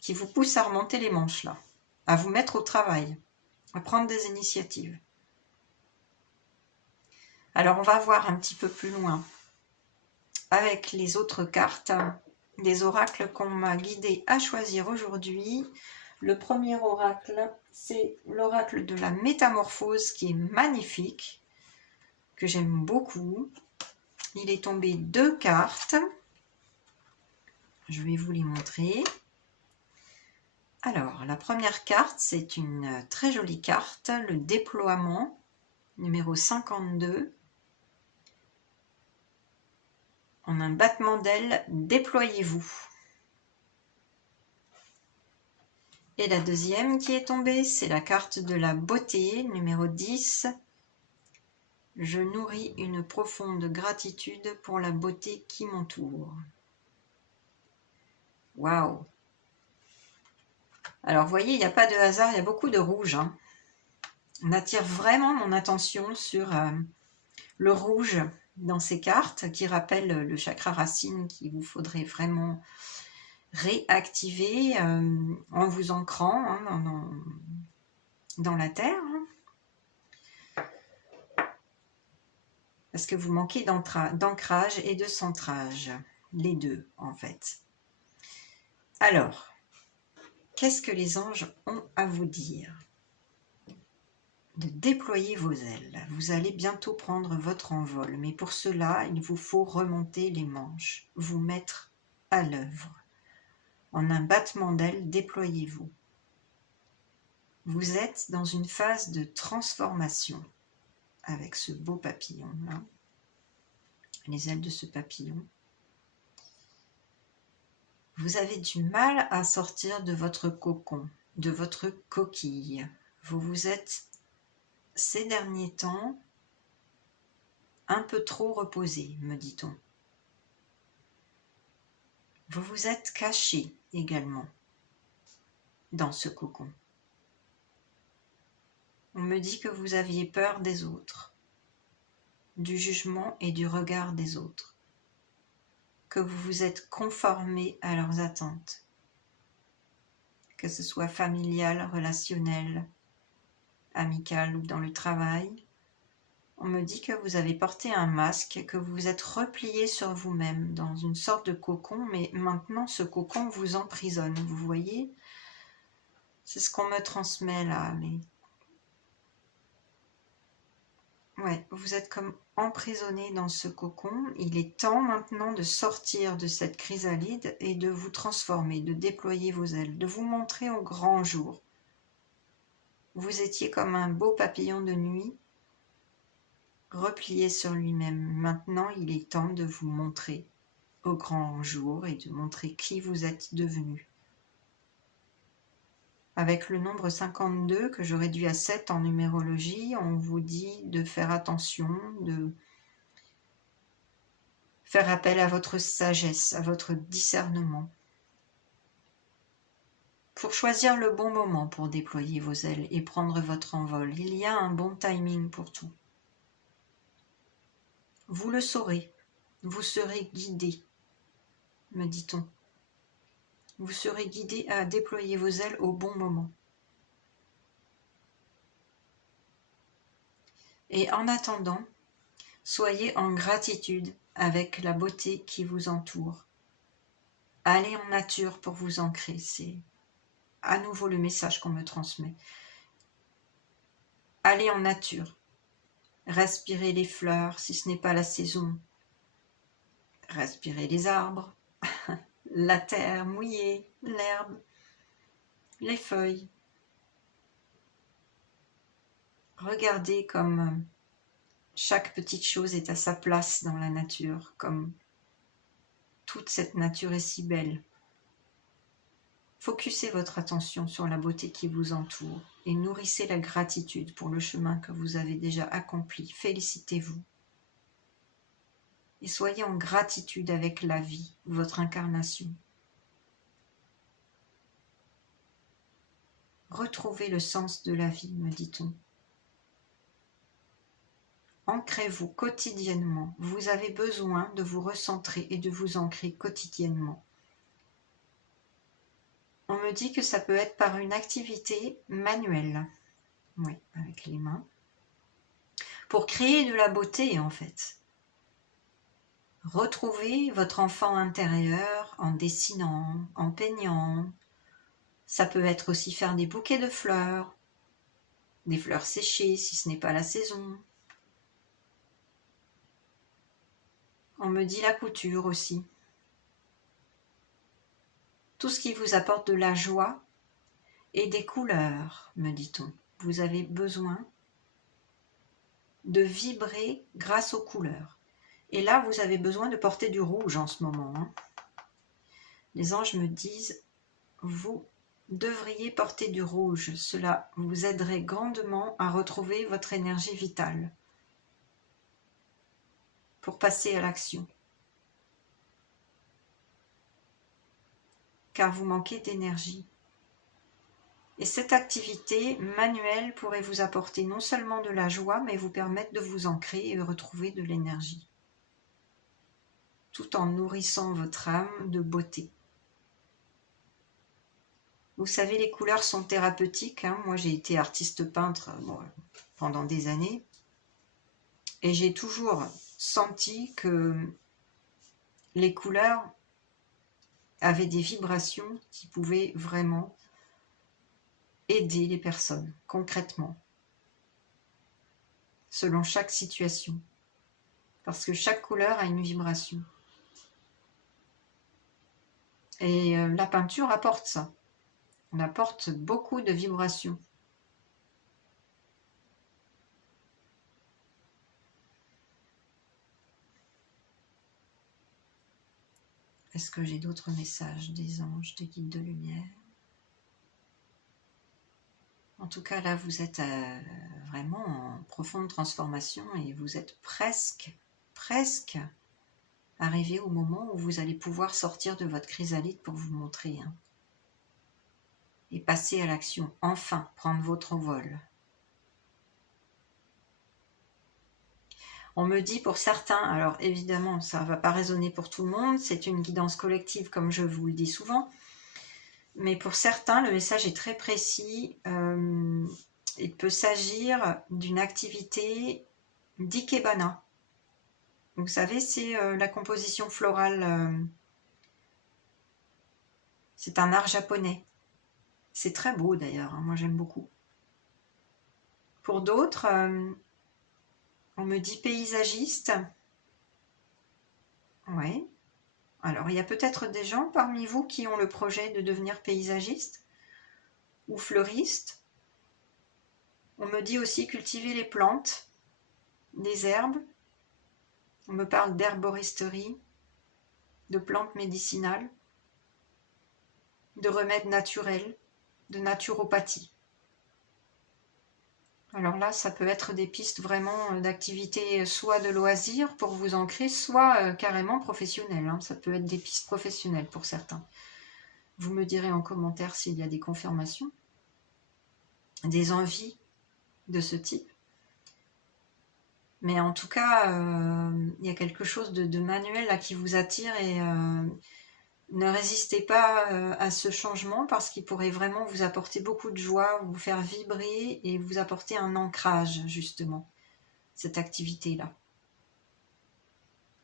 qu'ils vous poussent à remonter les manches, là, à vous mettre au travail, à prendre des initiatives. Alors, on va voir un petit peu plus loin, avec les autres cartes, des oracles qu'on m'a guidé à choisir aujourd'hui. Le premier oracle, c'est l'oracle de la métamorphose qui est magnifique, que j'aime beaucoup. Il est tombé 2 cartes. Je vais vous les montrer. Alors, la première carte, c'est une très jolie carte, le déploiement, numéro 52. En un battement d'ailes, déployez-vous. Et la deuxième qui est tombée, c'est la carte de la beauté, numéro 10. Je nourris une profonde gratitude pour la beauté qui m'entoure. Waouh! Alors, vous voyez, il n'y a pas de hasard, il y a beaucoup de rouge. Hein. On attire vraiment mon attention sur le rouge dans ces cartes qui rappellent le chakra racine qu'il vous faudrait vraiment réactiver en vous ancrant hein, dans la terre. Hein, parce que vous manquez d'ancrage et de centrage. Les deux, en fait. Alors, qu'est-ce que les anges ont à vous dire? De déployer vos ailes. Vous allez bientôt prendre votre envol, mais pour cela, il vous faut remonter les manches, vous mettre à l'œuvre. En un battement d'ailes, déployez-vous. Vous êtes dans une phase de transformation avec ce beau papillon-là, les ailes de ce papillon. Vous avez du mal à sortir de votre cocon, de votre coquille. Vous vous êtes, ces derniers temps, un peu trop reposé, me dit-on. Vous vous êtes caché également dans ce cocon. On me dit que vous aviez peur des autres, du jugement et du regard des autres, que vous vous êtes conformé à leurs attentes, que ce soit familial, relationnel, amical ou dans le travail. On me dit que vous avez porté un masque, que vous vous êtes replié sur vous-même dans une sorte de cocon, mais maintenant ce cocon vous emprisonne, vous voyez? C'est ce qu'on me transmet là, mais... Ouais, vous êtes comme emprisonné dans ce cocon. Il est temps maintenant de sortir de cette chrysalide et de vous transformer, de déployer vos ailes, de vous montrer au grand jour. Vous étiez comme un beau papillon de nuit, replié sur lui-même. Maintenant, il est temps de vous montrer au grand jour et de montrer qui vous êtes devenu. Avec le nombre 52 que je réduis à 7 en numérologie, on vous dit de faire attention, de faire appel à votre sagesse, à votre discernement, pour choisir le bon moment pour déployer vos ailes et prendre votre envol. Il y a un bon timing pour tout. Vous le saurez, vous serez guidé, me dit-on. Vous serez guidé à déployer vos ailes au bon moment. Et en attendant, soyez en gratitude avec la beauté qui vous entoure. Allez en nature pour vous ancrer, c'est à nouveau le message qu'on me transmet. Allez en nature, respirez les fleurs si ce n'est pas la saison, respirez les arbres, la terre mouillée, l'herbe, les feuilles. Regardez comme chaque petite chose est à sa place dans la nature, comme toute cette nature est si belle. Focussez votre attention sur la beauté qui vous entoure et nourrissez la gratitude pour le chemin que vous avez déjà accompli. Félicitez-vous. Et soyez en gratitude avec la vie, votre incarnation. Retrouvez le sens de la vie, me dit-on. Ancrez-vous quotidiennement. Vous avez besoin de vous recentrer et de vous ancrer quotidiennement. On me dit que ça peut être par une activité manuelle. Oui, avec les mains. Pour créer de la beauté, en fait. Retrouvez votre enfant intérieur en dessinant, en peignant. Ça peut être aussi faire des bouquets de fleurs, des fleurs séchées si ce n'est pas la saison. On me dit la couture aussi. Tout ce qui vous apporte de la joie et des couleurs, me dit-on. Vous avez besoin de vibrer grâce aux couleurs. Et là, vous avez besoin de porter du rouge en ce moment. Les anges me disent, vous devriez porter du rouge. Cela vous aiderait grandement à retrouver votre énergie vitale pour passer à l'action. Car vous manquez d'énergie. Et cette activité manuelle pourrait vous apporter non seulement de la joie, mais vous permettre de vous ancrer et de retrouver de l'énergie, tout en nourrissant votre âme de beauté. Vous savez, les couleurs sont thérapeutiques. Moi, j'ai été artiste peintre pendant des années, et j'ai toujours senti que les couleurs avaient des vibrations qui pouvaient vraiment aider les personnes concrètement, selon chaque situation, parce que chaque couleur a une vibration. Et la peinture apporte ça. Elle apporte beaucoup de vibrations. Est-ce que j'ai d'autres messages des anges, des guides de lumière? En tout cas, là, vous êtes vraiment en profonde transformation et vous êtes presque arrivé au moment où vous allez pouvoir sortir de votre chrysalide pour vous montrer. Hein, et passer à l'action. Enfin, prendre votre vol. On me dit pour certains, alors évidemment, ça ne va pas résonner pour tout le monde, c'est une guidance collective comme je vous le dis souvent, mais pour certains, le message est très précis. Il peut s'agir d'une activité d'ikebana. Vous savez, c'est la composition florale. C'est un art japonais. C'est très beau d'ailleurs, hein, moi j'aime beaucoup. Pour d'autres, on me dit paysagiste. Ouais. Alors, il y a peut-être des gens parmi vous qui ont le projet de devenir paysagiste ou fleuriste. On me dit aussi cultiver les plantes, les herbes. On me parle d'herboristerie, de plantes médicinales, de remèdes naturels, de naturopathie. Alors là, ça peut être des pistes vraiment d'activités, soit de loisirs pour vous ancrer, soit carrément professionnelles. Hein. Ça peut être des pistes professionnelles pour certains. Vous me direz en commentaire s'il y a des confirmations, des envies de ce type. Mais en tout cas, il y a quelque chose de manuel là qui vous attire et ne résistez pas à ce changement parce qu'il pourrait vraiment vous apporter beaucoup de joie, vous faire vibrer et vous apporter un ancrage justement, cette activité-là.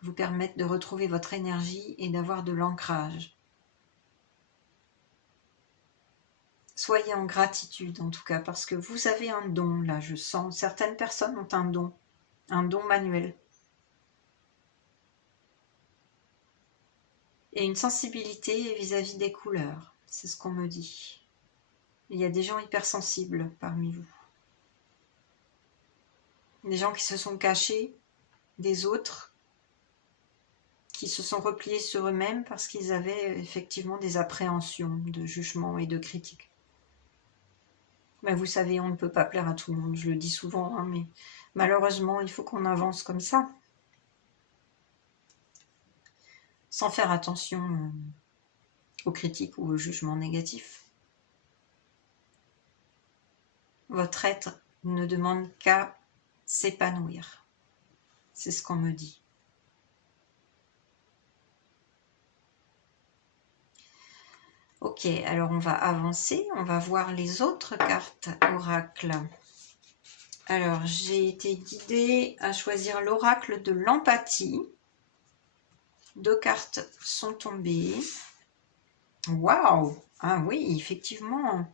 Vous permettre de retrouver votre énergie et d'avoir de l'ancrage. Soyez en gratitude en tout cas parce que vous avez un don là, je sens. Certaines personnes ont un don manuel. Et une sensibilité vis-à-vis des couleurs, c'est ce qu'on me dit. Il y a des gens hypersensibles parmi vous. Des gens qui se sont cachés des autres, qui se sont repliés sur eux-mêmes parce qu'ils avaient effectivement des appréhensions de jugement et de critique. Mais vous savez, on ne peut pas plaire à tout le monde, je le dis souvent, hein, mais malheureusement, il faut qu'on avance comme ça. Sans faire attention aux critiques ou aux jugements négatifs. Votre être ne demande qu'à s'épanouir. C'est ce qu'on me dit. Ok, alors on va avancer, on va voir les autres cartes oracle. Alors, j'ai été guidée à choisir l'oracle de l'empathie. 2 cartes sont tombées. Waouh! Ah oui, effectivement.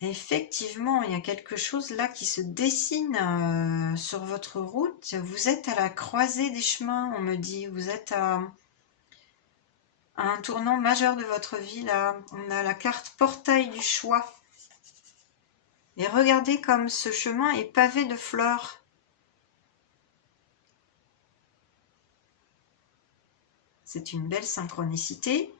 Effectivement, il y a quelque chose là qui se dessine sur votre route. Vous êtes à la croisée des chemins, on me dit. Vous êtes à un tournant majeur de votre vie là. On a la carte portail du choix. Et regardez comme ce chemin est pavé de fleurs. C'est une belle synchronicité.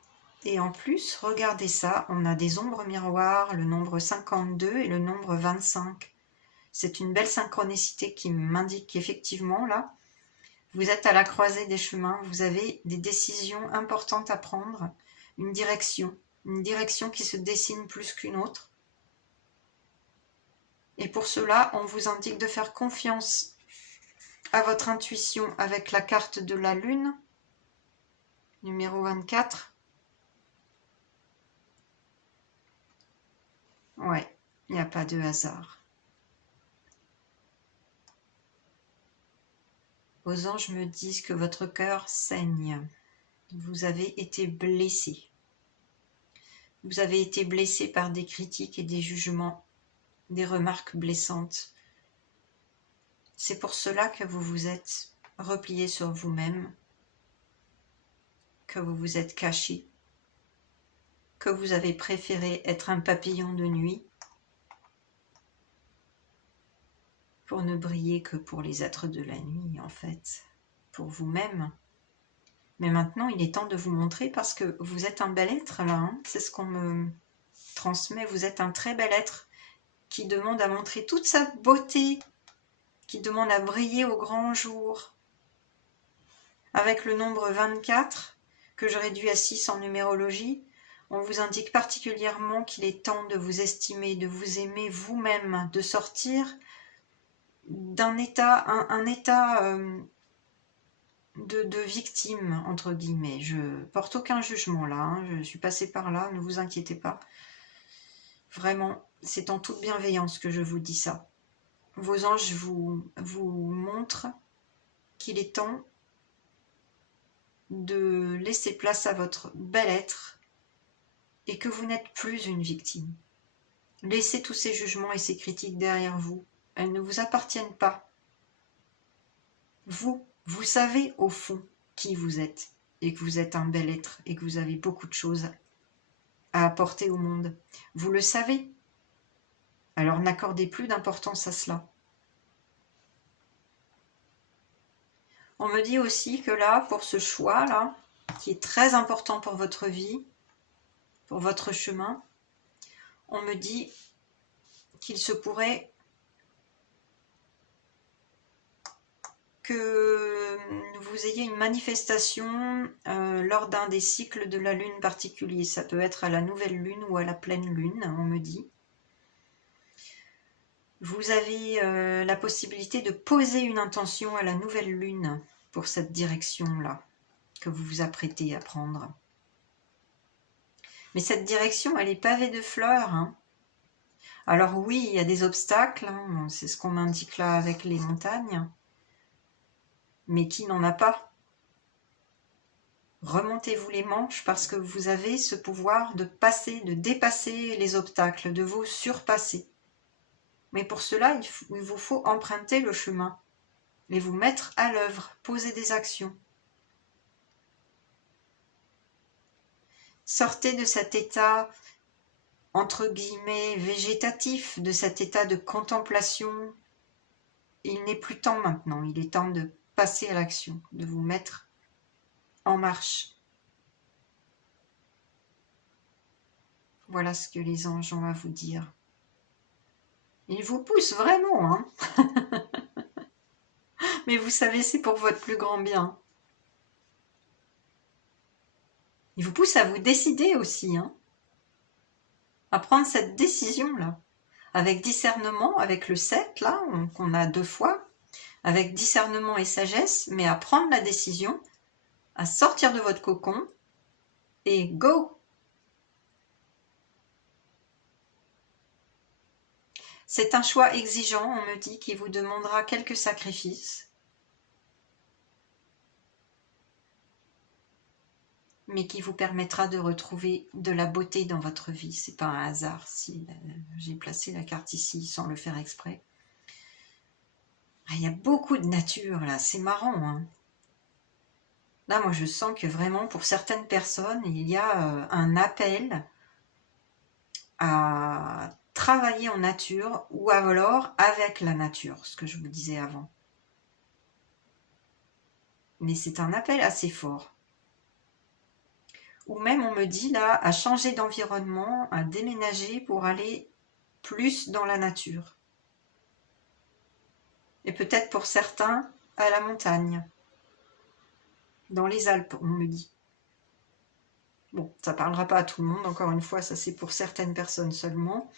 Et en plus, regardez ça, on a des ombres miroirs, le nombre 52 et le nombre 25. C'est une belle synchronicité qui m'indique qu'effectivement, là, vous êtes à la croisée des chemins, vous avez des décisions importantes à prendre, une direction qui se dessine plus qu'une autre. Et pour cela, on vous indique de faire confiance à votre intuition avec la carte de la Lune, numéro 24. Ouais, il n'y a pas de hasard. Vos anges me disent que votre cœur saigne. Vous avez été blessé. Vous avez été blessé par des critiques et des jugements, des remarques blessantes. C'est pour cela que vous vous êtes replié sur vous-même. que vous vous êtes caché, que vous avez préféré être un papillon de nuit pour ne briller que pour les êtres de la nuit, en fait, pour vous-même. Mais maintenant, il est temps de vous montrer parce que vous êtes un bel être, là, hein. C'est ce qu'on me transmet. Vous êtes un très bel être qui demande à montrer toute sa beauté, qui demande à briller au grand jour. Avec le nombre 24, que je réduis à 6 en numérologie, on vous indique particulièrement qu'il est temps de vous estimer, de vous aimer vous-même, de sortir d'un état, un état de victime, entre guillemets. Je porte aucun jugement là, hein. Je suis passée par là, ne vous inquiétez pas. Vraiment, c'est en toute bienveillance que je vous dis ça. Vos anges vous montrent qu'il est temps de laisser place à votre bel être et que vous n'êtes plus une victime. Laissez tous ces jugements et ces critiques derrière vous. Elles ne vous appartiennent pas. Vous savez au fond qui vous êtes et que vous êtes un bel être et que vous avez beaucoup de choses à apporter au monde. Vous le savez. Alors n'accordez plus d'importance à cela. On me dit aussi que là, pour ce choix-là, qui est très important pour votre vie, pour votre chemin, on me dit qu'il se pourrait que vous ayez une manifestation lors d'un des cycles de la lune particulier. Ça peut être à la nouvelle lune ou à la pleine lune, on me dit. Vous avez la possibilité de poser une intention à la nouvelle lune pour cette direction-là que vous vous apprêtez à prendre. Mais cette direction, elle est pavée de fleurs, hein. Alors oui, il y a des obstacles, hein, c'est ce qu'on m'indique là avec les montagnes. Mais qui n'en a pas? Remontez-vous les manches parce que vous avez ce pouvoir de passer, de dépasser les obstacles, de vous surpasser. Mais pour cela, il vous faut emprunter le chemin et vous mettre à l'œuvre, poser des actions. Sortez de cet état, entre guillemets, végétatif, de cet état de contemplation. Il n'est plus temps maintenant, il est temps de passer à l'action, de vous mettre en marche. Voilà ce que les anges ont à vous dire. Ils vous poussent vraiment, hein. Mais vous savez, c'est pour votre plus grand bien. Ils vous poussent à vous décider aussi, hein, à prendre cette décision-là. Avec discernement, avec le 7, là, qu'on a 2 fois, avec discernement et sagesse, mais à prendre la décision, à sortir de votre cocon, et go! C'est un choix exigeant, on me dit, qui vous demandera quelques sacrifices, mais qui vous permettra de retrouver de la beauté dans votre vie. C'est pas un hasard si j'ai placé la carte ici sans le faire exprès. Il y a beaucoup de nature là, c'est marrant, hein. Là, moi, je sens que vraiment, pour certaines personnes, il y a un appel à travailler en nature ou alors avec la nature, ce que je vous disais avant. Mais c'est un appel assez fort. Ou même, on me dit là, à changer d'environnement, à déménager pour aller plus dans la nature. Et peut-être pour certains, à la montagne. Dans les Alpes, on me dit. Bon, ça ne parlera pas à tout le monde, encore une fois, ça c'est pour certaines personnes seulement.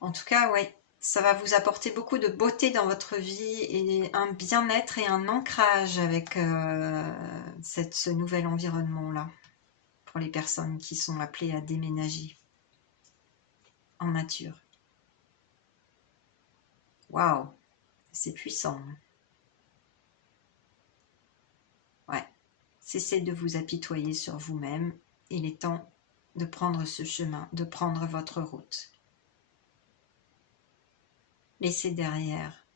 En tout cas, ouais, ça va vous apporter beaucoup de beauté dans votre vie et un bien-être et un ancrage avec ce nouvel environnement-là, pour les personnes qui sont appelées à déménager en nature. Waouh, c'est puissant. Ouais, cessez de vous apitoyer sur vous-même. Il est temps de prendre ce chemin, de prendre votre route. Laissez derrière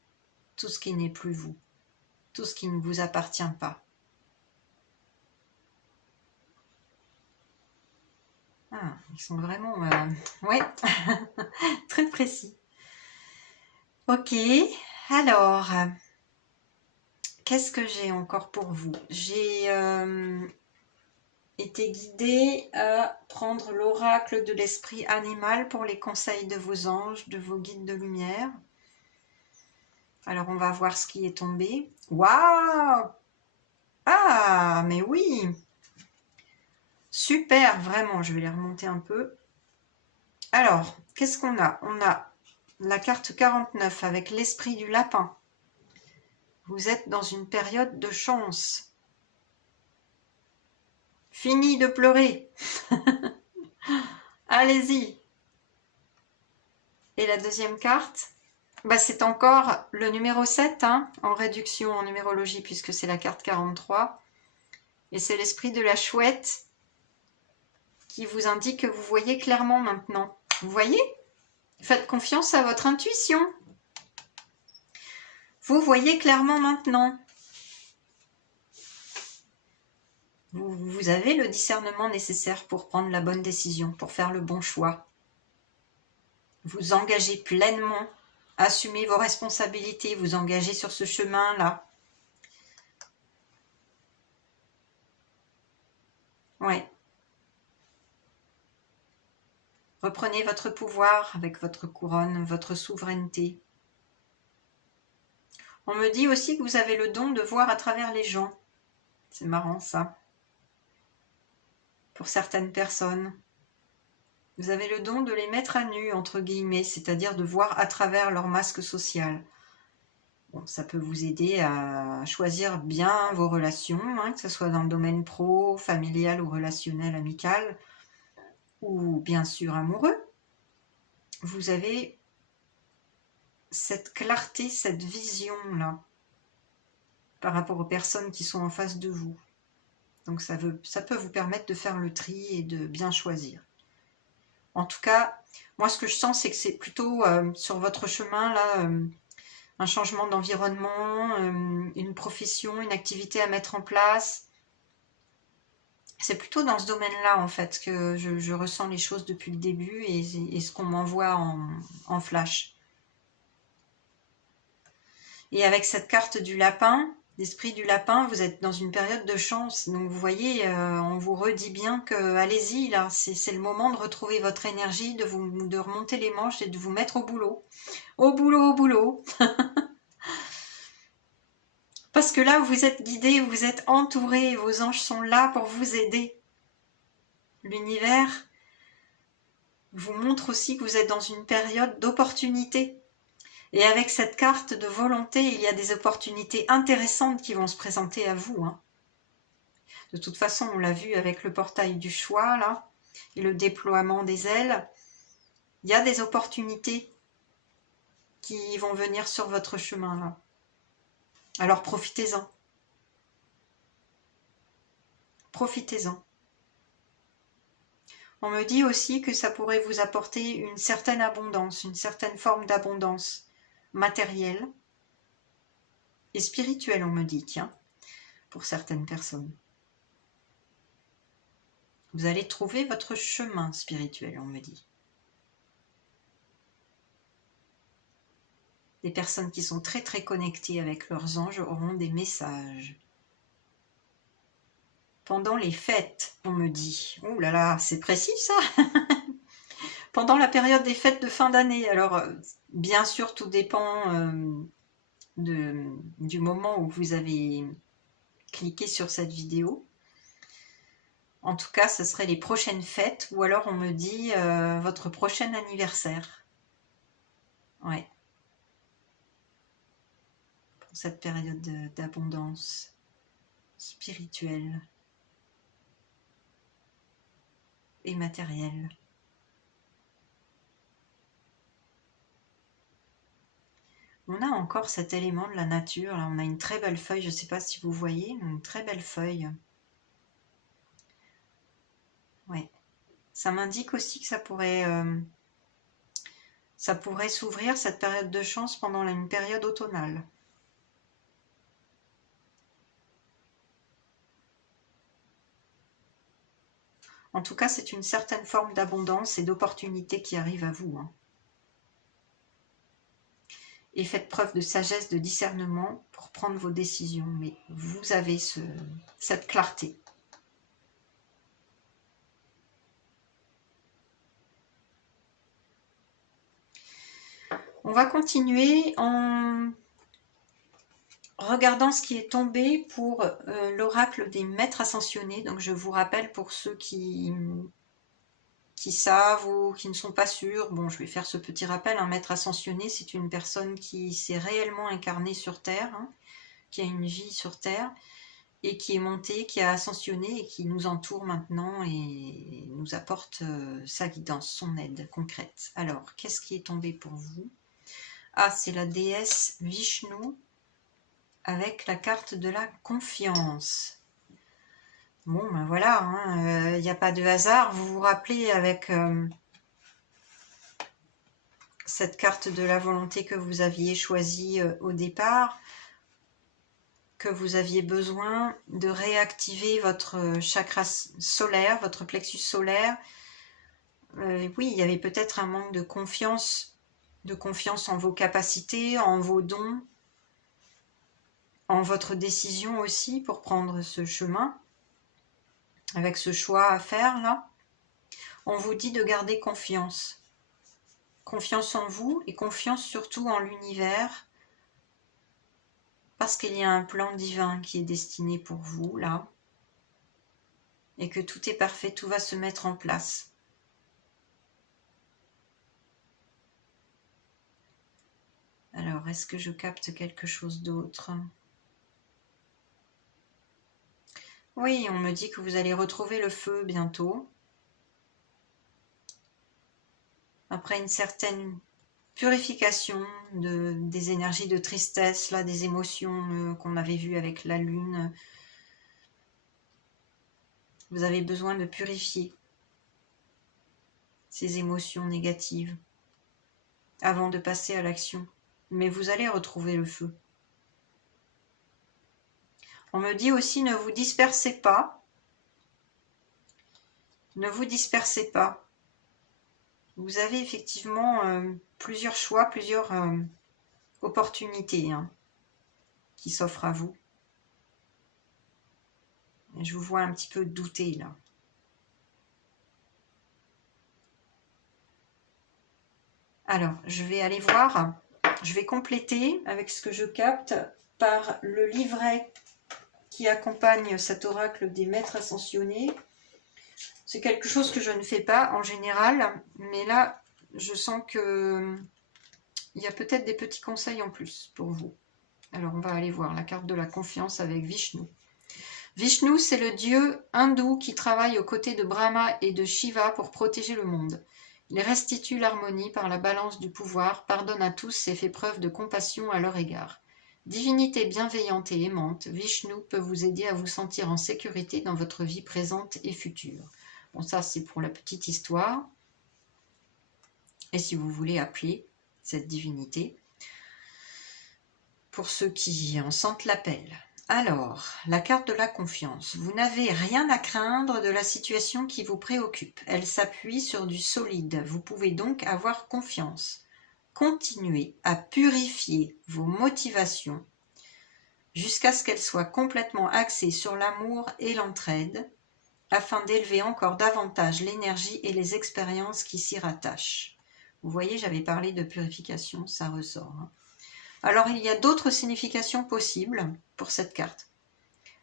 tout ce qui n'est plus vous, tout ce qui ne vous appartient pas. Ah, ils sont vraiment... ouais, très précis. Ok, alors, qu'est-ce que j'ai encore pour vous? J'ai été guidée à prendre l'oracle de l'esprit animal pour les conseils de vos anges, de vos guides de lumière. Alors, on va voir ce qui est tombé. Waouh! Ah, mais oui! Super, vraiment, je vais les remonter un peu. Alors, qu'est-ce qu'on a? On a la carte 49 avec l'esprit du lapin. Vous êtes dans une période de chance. Fini de pleurer. Allez-y. Et la deuxième carte, bah, c'est encore le numéro 7, hein, en réduction en numérologie, puisque c'est la carte 43. Et c'est l'esprit de la chouette qui vous indique que vous voyez clairement maintenant. Vous voyez? Faites confiance à votre intuition. Vous voyez clairement maintenant. Vous avez le discernement nécessaire pour prendre la bonne décision, pour faire le bon choix. Vous engagez pleinement, assumez vos responsabilités, vous engagez sur ce chemin-là. Ouais. Reprenez votre pouvoir avec votre couronne, votre souveraineté. On me dit aussi que vous avez le don de voir à travers les gens. C'est marrant ça. Pour certaines personnes. Vous avez le don de les mettre à nu, entre guillemets, c'est-à-dire de voir à travers leur masque social. Bon, ça peut vous aider à choisir bien vos relations, hein, que ce soit dans le domaine pro, familial ou relationnel, amical, ou bien sûr amoureux. Vous avez cette clarté, cette vision-là, par rapport aux personnes qui sont en face de vous. Donc ça peut vous permettre de faire le tri et de bien choisir. En tout cas, moi ce que je sens, c'est que c'est plutôt sur votre chemin, là, un changement d'environnement, une profession, une activité à mettre en place. C'est plutôt dans ce domaine-là, en fait, que je ressens les choses depuis le début et ce qu'on m'envoie en flash. Et avec cette carte du lapin, l'esprit du lapin, vous êtes dans une période de chance. Donc vous voyez, on vous redit bien que allez-y, là, c'est le moment de retrouver votre énergie, de remonter les manches et de vous mettre au boulot. Au boulot, au boulot. Parce que là, vous êtes guidé, vous êtes entouré, vos anges sont là pour vous aider. L'univers vous montre aussi que vous êtes dans une période d'opportunité. Et avec cette carte de volonté, il y a des opportunités intéressantes qui vont se présenter à vous. Hein. De toute façon, on l'a vu avec le portail du choix, là, et le déploiement des ailes. Il y a des opportunités qui vont venir sur votre chemin, là. Alors profitez-en. Profitez-en. On me dit aussi que ça pourrait vous apporter une certaine abondance, une certaine forme d'abondance matérielle et spirituelle, on me dit, tiens, pour certaines personnes. Vous allez trouver votre chemin spirituel, on me dit. Les personnes qui sont très très connectées avec leurs anges auront des messages. Pendant les fêtes, on me dit. Oh là là, c'est précis ça. Pendant la période des fêtes de fin d'année. Alors, bien sûr, tout dépend du moment où vous avez cliqué sur cette vidéo. En tout cas, ce serait les prochaines fêtes, ou alors on me dit votre prochain anniversaire. Ouais. Pour cette période d'abondance spirituelle et matérielle. On a encore cet élément de la nature. Là, on a une très belle feuille. Je ne sais pas si vous voyez, une très belle feuille. Ouais. Ça m'indique aussi que ça pourrait s'ouvrir cette période de chance pendant une période automnale. En tout cas, c'est une certaine forme d'abondance et d'opportunité qui arrive à vous. Hein. Et faites preuve de sagesse, de discernement pour prendre vos décisions. Mais vous avez cette clarté. On va continuer en regardant ce qui est tombé pour l'oracle des maîtres ascensionnés. Donc je vous rappelle pour ceux qui savent ou qui ne sont pas sûrs, bon je vais faire ce petit rappel, un maître ascensionné c'est une personne qui s'est réellement incarnée sur Terre, hein, qui a une vie sur Terre et qui est montée, qui a ascensionné et qui nous entoure maintenant et nous apporte sa guidance, son aide concrète. Alors qu'est-ce qui est tombé pour vous? Ah, c'est la déesse Vishnu avec la carte de la confiance. Bon, ben voilà, il n'y a pas de hasard. Vous vous rappelez avec cette carte de la volonté que vous aviez choisie au départ, que vous aviez besoin de réactiver votre chakra solaire, votre plexus solaire. Oui, il y avait peut-être un manque de confiance en vos capacités, en vos dons, en votre décision aussi pour prendre ce chemin, avec ce choix à faire là. On vous dit de garder confiance. Confiance en vous et confiance surtout en l'univers, parce qu'il y a un plan divin qui est destiné pour vous là, et que tout est parfait, tout va se mettre en place. Alors, est-ce que je capte quelque chose d'autre? Oui, on me dit que vous allez retrouver le feu bientôt. Après une certaine purification des énergies de tristesse, là, des émotions qu'on avait vues avec la lune. Vous avez besoin de purifier ces émotions négatives avant de passer à l'action. Mais vous allez retrouver le feu. On me dit aussi, ne vous dispersez pas. Ne vous dispersez pas. Vous avez effectivement plusieurs choix, plusieurs opportunités qui s'offrent à vous. Et je vous vois un petit peu douter là. Alors, je vais aller voir, je vais compléter avec ce que je capte par le livret qui accompagne cet oracle des maîtres ascensionnés. C'est quelque chose que je ne fais pas en général, mais là, je sens que il y a peut-être des petits conseils en plus pour vous. Alors, on va aller voir la carte de la confiance avec Vishnu. Vishnu, c'est le dieu hindou qui travaille aux côtés de Brahma et de Shiva pour protéger le monde. Il restitue l'harmonie par la balance du pouvoir, pardonne à tous et fait preuve de compassion à leur égard. Divinité bienveillante et aimante, Vishnu peut vous aider à vous sentir en sécurité dans votre vie présente et future. Bon, ça c'est pour la petite histoire. Et si vous voulez appeler cette divinité, pour ceux qui en sentent l'appel. Alors, la carte de la confiance. Vous n'avez rien à craindre de la situation qui vous préoccupe. Elle s'appuie sur du solide. Vous pouvez donc avoir confiance. Continuez à purifier vos motivations jusqu'à ce qu'elles soient complètement axées sur l'amour et l'entraide, afin d'élever encore davantage l'énergie et les expériences qui s'y rattachent. Vous voyez, j'avais parlé de purification, ça ressort. Alors, il y a d'autres significations possibles pour cette carte.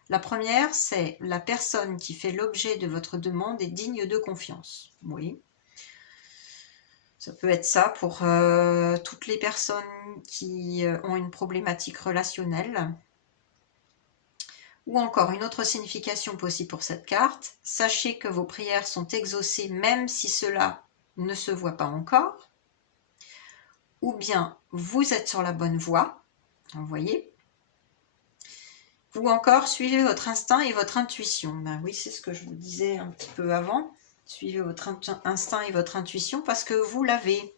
La première, c'est la personne qui fait l'objet de votre demande est digne de confiance. Oui. Ça peut être ça pour toutes les personnes qui ont une problématique relationnelle. Ou encore, une autre signification possible pour cette carte. Sachez que vos prières sont exaucées même si cela ne se voit pas encore. Ou bien, vous êtes sur la bonne voie. Vous voyez ? Ou encore, suivez votre instinct et votre intuition. Ben oui, c'est ce que je vous disais un petit peu avant. Suivez votre instinct et votre intuition parce que vous l'avez.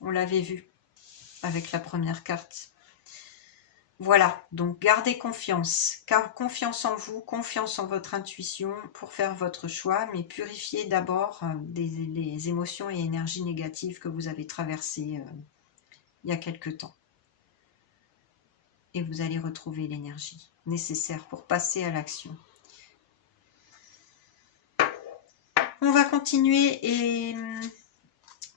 On l'avait vu avec la première carte. Voilà, donc gardez confiance, car confiance en vous, confiance en votre intuition pour faire votre choix, mais purifiez d'abord les émotions et énergies négatives que vous avez traversées il y a quelque temps. Et vous allez retrouver l'énergie nécessaire pour passer à l'action. On va continuer et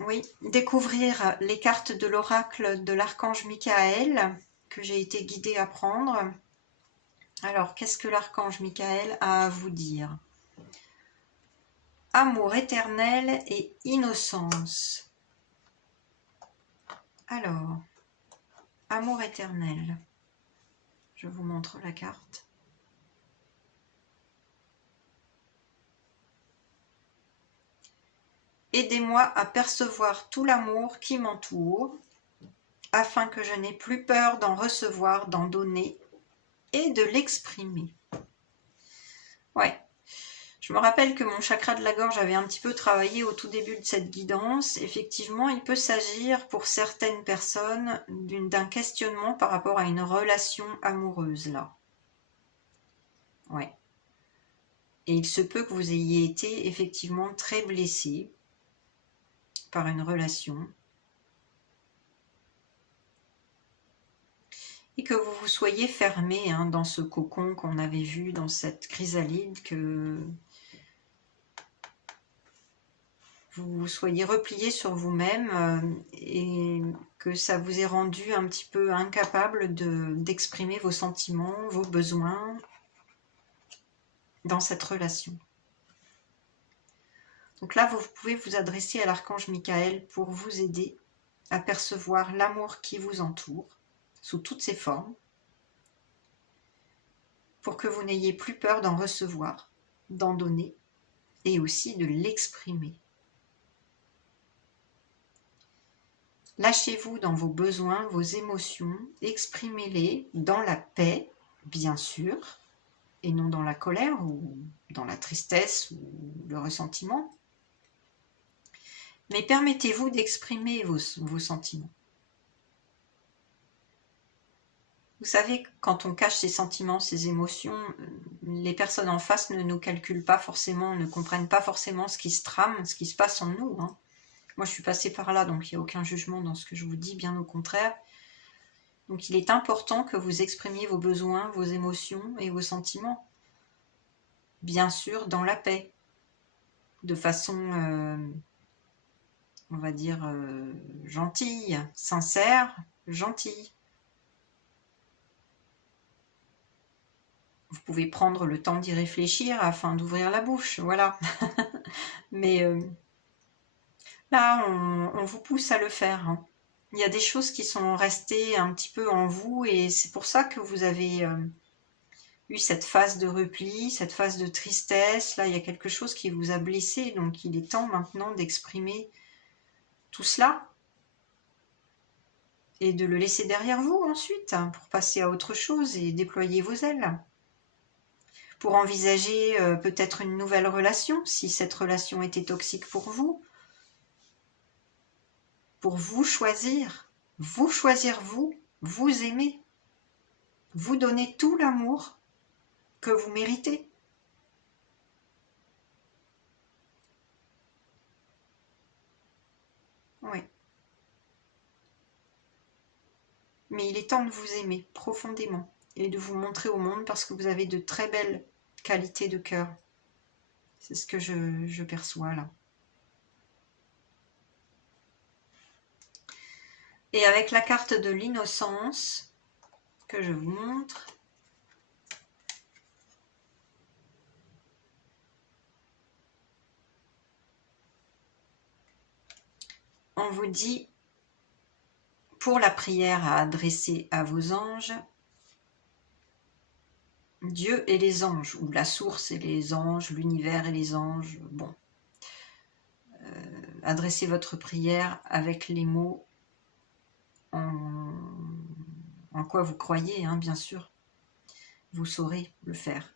oui, découvrir les cartes de l'oracle de l'archange Michael que j'ai été guidée à prendre. Alors, qu'est-ce que l'archange Michael a à vous dire? Amour éternel et innocence. Alors, amour éternel. Je vous montre la carte. Aidez-moi à percevoir tout l'amour qui m'entoure, afin que je n'ai plus peur d'en recevoir, d'en donner et de l'exprimer. Ouais. Je me rappelle que mon chakra de la gorge avait un petit peu travaillé au tout début de cette guidance. Effectivement, il peut s'agir pour certaines personnes d'un questionnement par rapport à une relation amoureuse là. Ouais. Et il se peut que vous ayez été effectivement très blessé par une relation. Et que vous vous soyez fermé dans ce cocon qu'on avait vu dans cette chrysalide, que vous soyez replié sur vous-même et que ça vous ait rendu un petit peu incapable d'exprimer vos sentiments, vos besoins dans cette relation. Donc là, vous pouvez vous adresser à l'archange Michael pour vous aider à percevoir l'amour qui vous entoure sous toutes ses formes, pour que vous n'ayez plus peur d'en recevoir, d'en donner et aussi de l'exprimer. Lâchez-vous dans vos besoins, vos émotions, exprimez-les dans la paix, bien sûr, et non dans la colère ou dans la tristesse ou le ressentiment. Mais permettez-vous d'exprimer vos sentiments. Vous savez, quand on cache ses sentiments, ses émotions, les personnes en face ne nous calculent pas forcément, ne comprennent pas forcément ce qui se trame, ce qui se passe en nous. Moi, je suis passée par là, donc il n'y a aucun jugement dans ce que je vous dis, bien au contraire. Donc il est important que vous exprimiez vos besoins, vos émotions et vos sentiments. Bien sûr, dans la paix, de façon, on va dire, gentille, sincère, gentille. Vous pouvez prendre le temps d'y réfléchir afin d'ouvrir la bouche, voilà. Mais là, on vous pousse à le faire. Il y a des choses qui sont restées un petit peu en vous et c'est pour ça que vous avez eu cette phase de repli, cette phase de tristesse. Là, il y a quelque chose qui vous a blessé, donc il est temps maintenant d'exprimer tout cela et de le laisser derrière vous ensuite pour passer à autre chose et déployer vos ailes. Pour envisager peut-être une nouvelle relation, si cette relation était toxique pour vous vous choisir vous, vous aimer, vous donner tout l'amour que vous méritez. Oui. Mais il est temps de vous aimer profondément et de vous montrer au monde parce que vous avez de très belles qualités de cœur. C'est ce que je perçois là. Et avec la carte de l'innocence que je vous montre, on vous dit, pour la prière à adresser à vos anges, Dieu et les anges, ou la source et les anges, l'univers et les anges, bon. Adressez votre prière avec les mots en quoi vous croyez, bien sûr. Vous saurez le faire.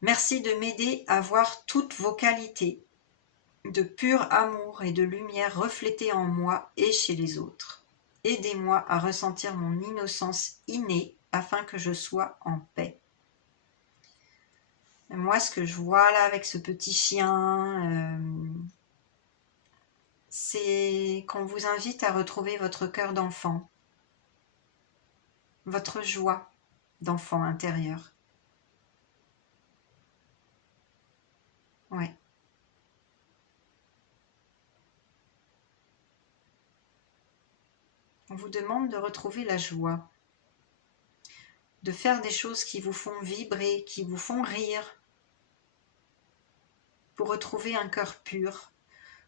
Merci de m'aider à voir toutes vos qualités, de pur amour et de lumière reflétées en moi et chez les autres. Aidez-moi à ressentir mon innocence innée afin que je sois en paix. Et moi, ce que je vois là avec ce petit chien, c'est qu'on vous invite à retrouver votre cœur d'enfant, votre joie d'enfant intérieur. Ouais. On vous demande de retrouver la joie, de faire des choses qui vous font vibrer, qui vous font rire, pour retrouver un cœur pur.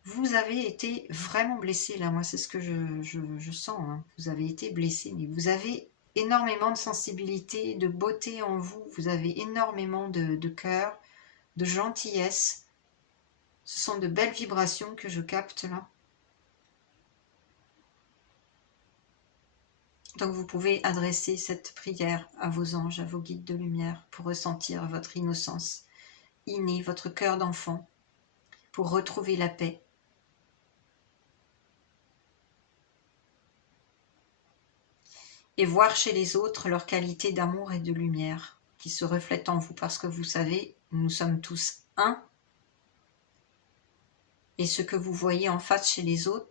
Vous avez été vraiment blessé là, moi c'est ce que je sens, hein. Vous avez été blessé, mais vous avez énormément de sensibilité, de beauté en vous, vous avez énormément de cœur, de gentillesse. Ce sont de belles vibrations que je capte là. Donc vous pouvez adresser cette prière à vos anges, à vos guides de lumière, pour ressentir votre innocence innée, votre cœur d'enfant, pour retrouver la paix. Et voir chez les autres leur qualité d'amour et de lumière qui se reflète en vous, parce que vous savez, nous sommes tous un, et ce que vous voyez en face chez les autres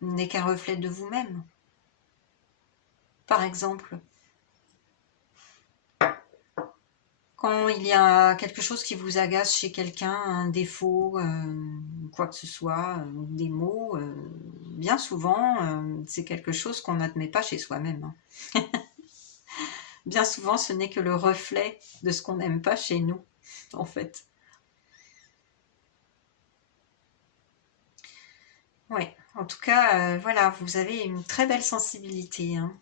n'est qu'un reflet de vous-même. Par exemple, quand il y a quelque chose qui vous agace chez quelqu'un, un défaut, quoi que ce soit, des mots, bien souvent, c'est quelque chose qu'on n'admet pas chez soi-même. Bien souvent, ce n'est que le reflet de ce qu'on n'aime pas chez nous, en fait. Oui, en tout cas, voilà, vous avez une très belle sensibilité, hein.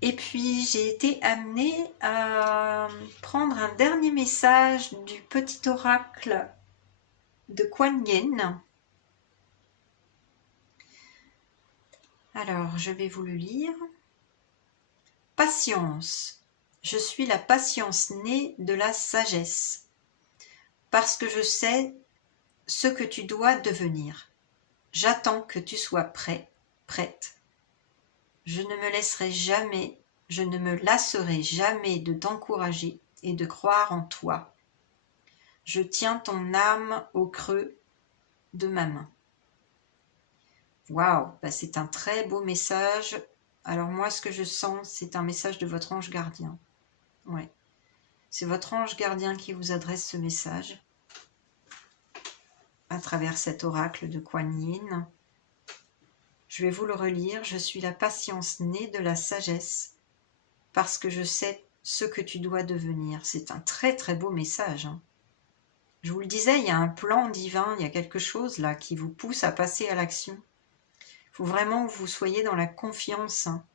Et puis, j'ai été amenée à prendre un dernier message du petit oracle de Kuan Yin. Alors, je vais vous le lire. Patience. Je suis la patience née de la sagesse, parce que je sais ce que tu dois devenir. J'attends que tu sois prêt, prête. Je ne me laisserai jamais, je ne me lasserai jamais de t'encourager et de croire en toi. Je tiens ton âme au creux de ma main. Waouh, bah c'est un très beau message. Alors moi, ce que je sens, c'est un message de votre ange gardien. Ouais. C'est votre ange gardien qui vous adresse ce message à travers cet oracle de Kuan Yin. Je vais vous le relire. Je suis la patience née de la sagesse, parce que je sais ce que tu dois devenir. C'est un très très beau message, hein. Je vous le disais, il y a un plan divin, il y a quelque chose là qui vous pousse à passer à l'action. Il faut vraiment que vous soyez dans la confiance, hein.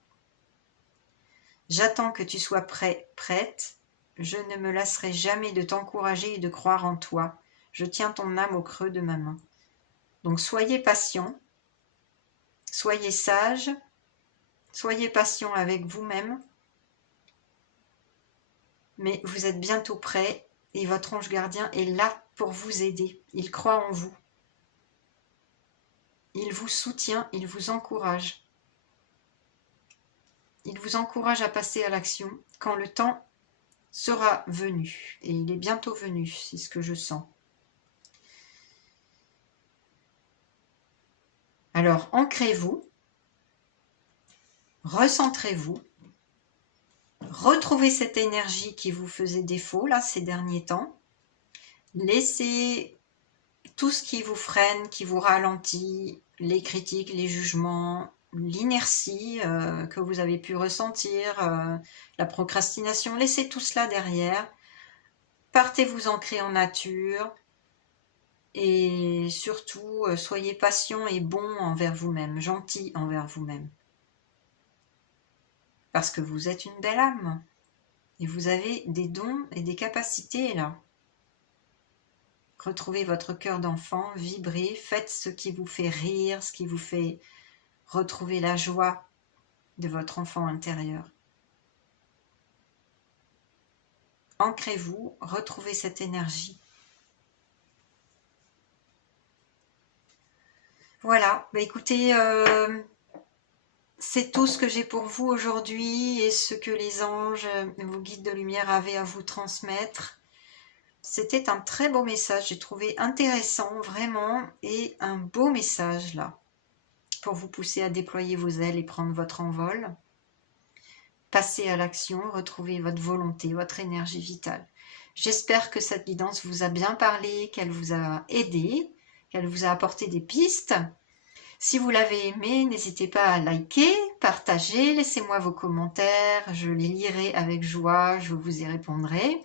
J'attends que tu sois prêt, prête. Je ne me lasserai jamais de t'encourager et de croire en toi. Je tiens ton âme au creux de ma main. Donc soyez patient, soyez sage, soyez patient avec vous-même, mais vous êtes bientôt prêt et votre ange gardien est là pour vous aider. Il croit en vous. Il vous soutient, il vous encourage. Il vous encourage à passer à l'action quand le temps sera venu. Et il est bientôt venu, c'est ce que je sens. Alors, ancrez-vous, recentrez-vous, retrouvez cette énergie qui vous faisait défaut là ces derniers temps. Laissez tout ce qui vous freine, qui vous ralentit, les critiques, les jugements, l'inertie que vous avez pu ressentir, la procrastination, laissez tout cela derrière. Partez vous ancrer en nature et surtout soyez patient et bon envers vous-même, gentil envers vous-même. Parce que vous êtes une belle âme et vous avez des dons et des capacités là. Retrouvez votre cœur d'enfant, vibrez, faites ce qui vous fait rire, ce qui vous fait retrouver la joie de votre enfant intérieur. Ancrez-vous, retrouvez cette énergie. Voilà, bah écoutez, c'est tout ce que j'ai pour vous aujourd'hui et ce que les anges, vos guides de lumière avaient à vous transmettre. C'était un très beau message, j'ai trouvé intéressant vraiment et un beau message là, pour vous pousser à déployer vos ailes et prendre votre envol. Passez à l'action, retrouvez votre volonté, votre énergie vitale. J'espère que cette guidance vous a bien parlé, qu'elle vous a aidé, qu'elle vous a apporté des pistes. Si vous l'avez aimé, n'hésitez pas à liker, partager, laissez-moi vos commentaires, je les lirai avec joie, je vous y répondrai.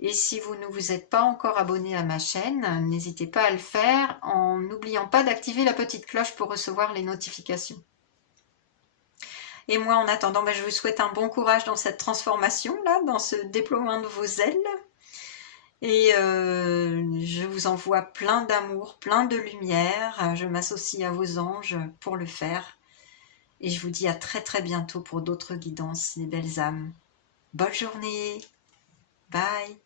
Et si vous ne vous êtes pas encore abonné à ma chaîne, n'hésitez pas à le faire en n'oubliant pas d'activer la petite cloche pour recevoir les notifications. Et moi, en attendant, je vous souhaite un bon courage dans cette transformation-là, dans ce déploiement de vos ailes. Et je vous envoie plein d'amour, plein de lumière. Je m'associe à vos anges pour le faire. Et je vous dis à très très bientôt pour d'autres guidances, les belles âmes. Bonne journée. Bye.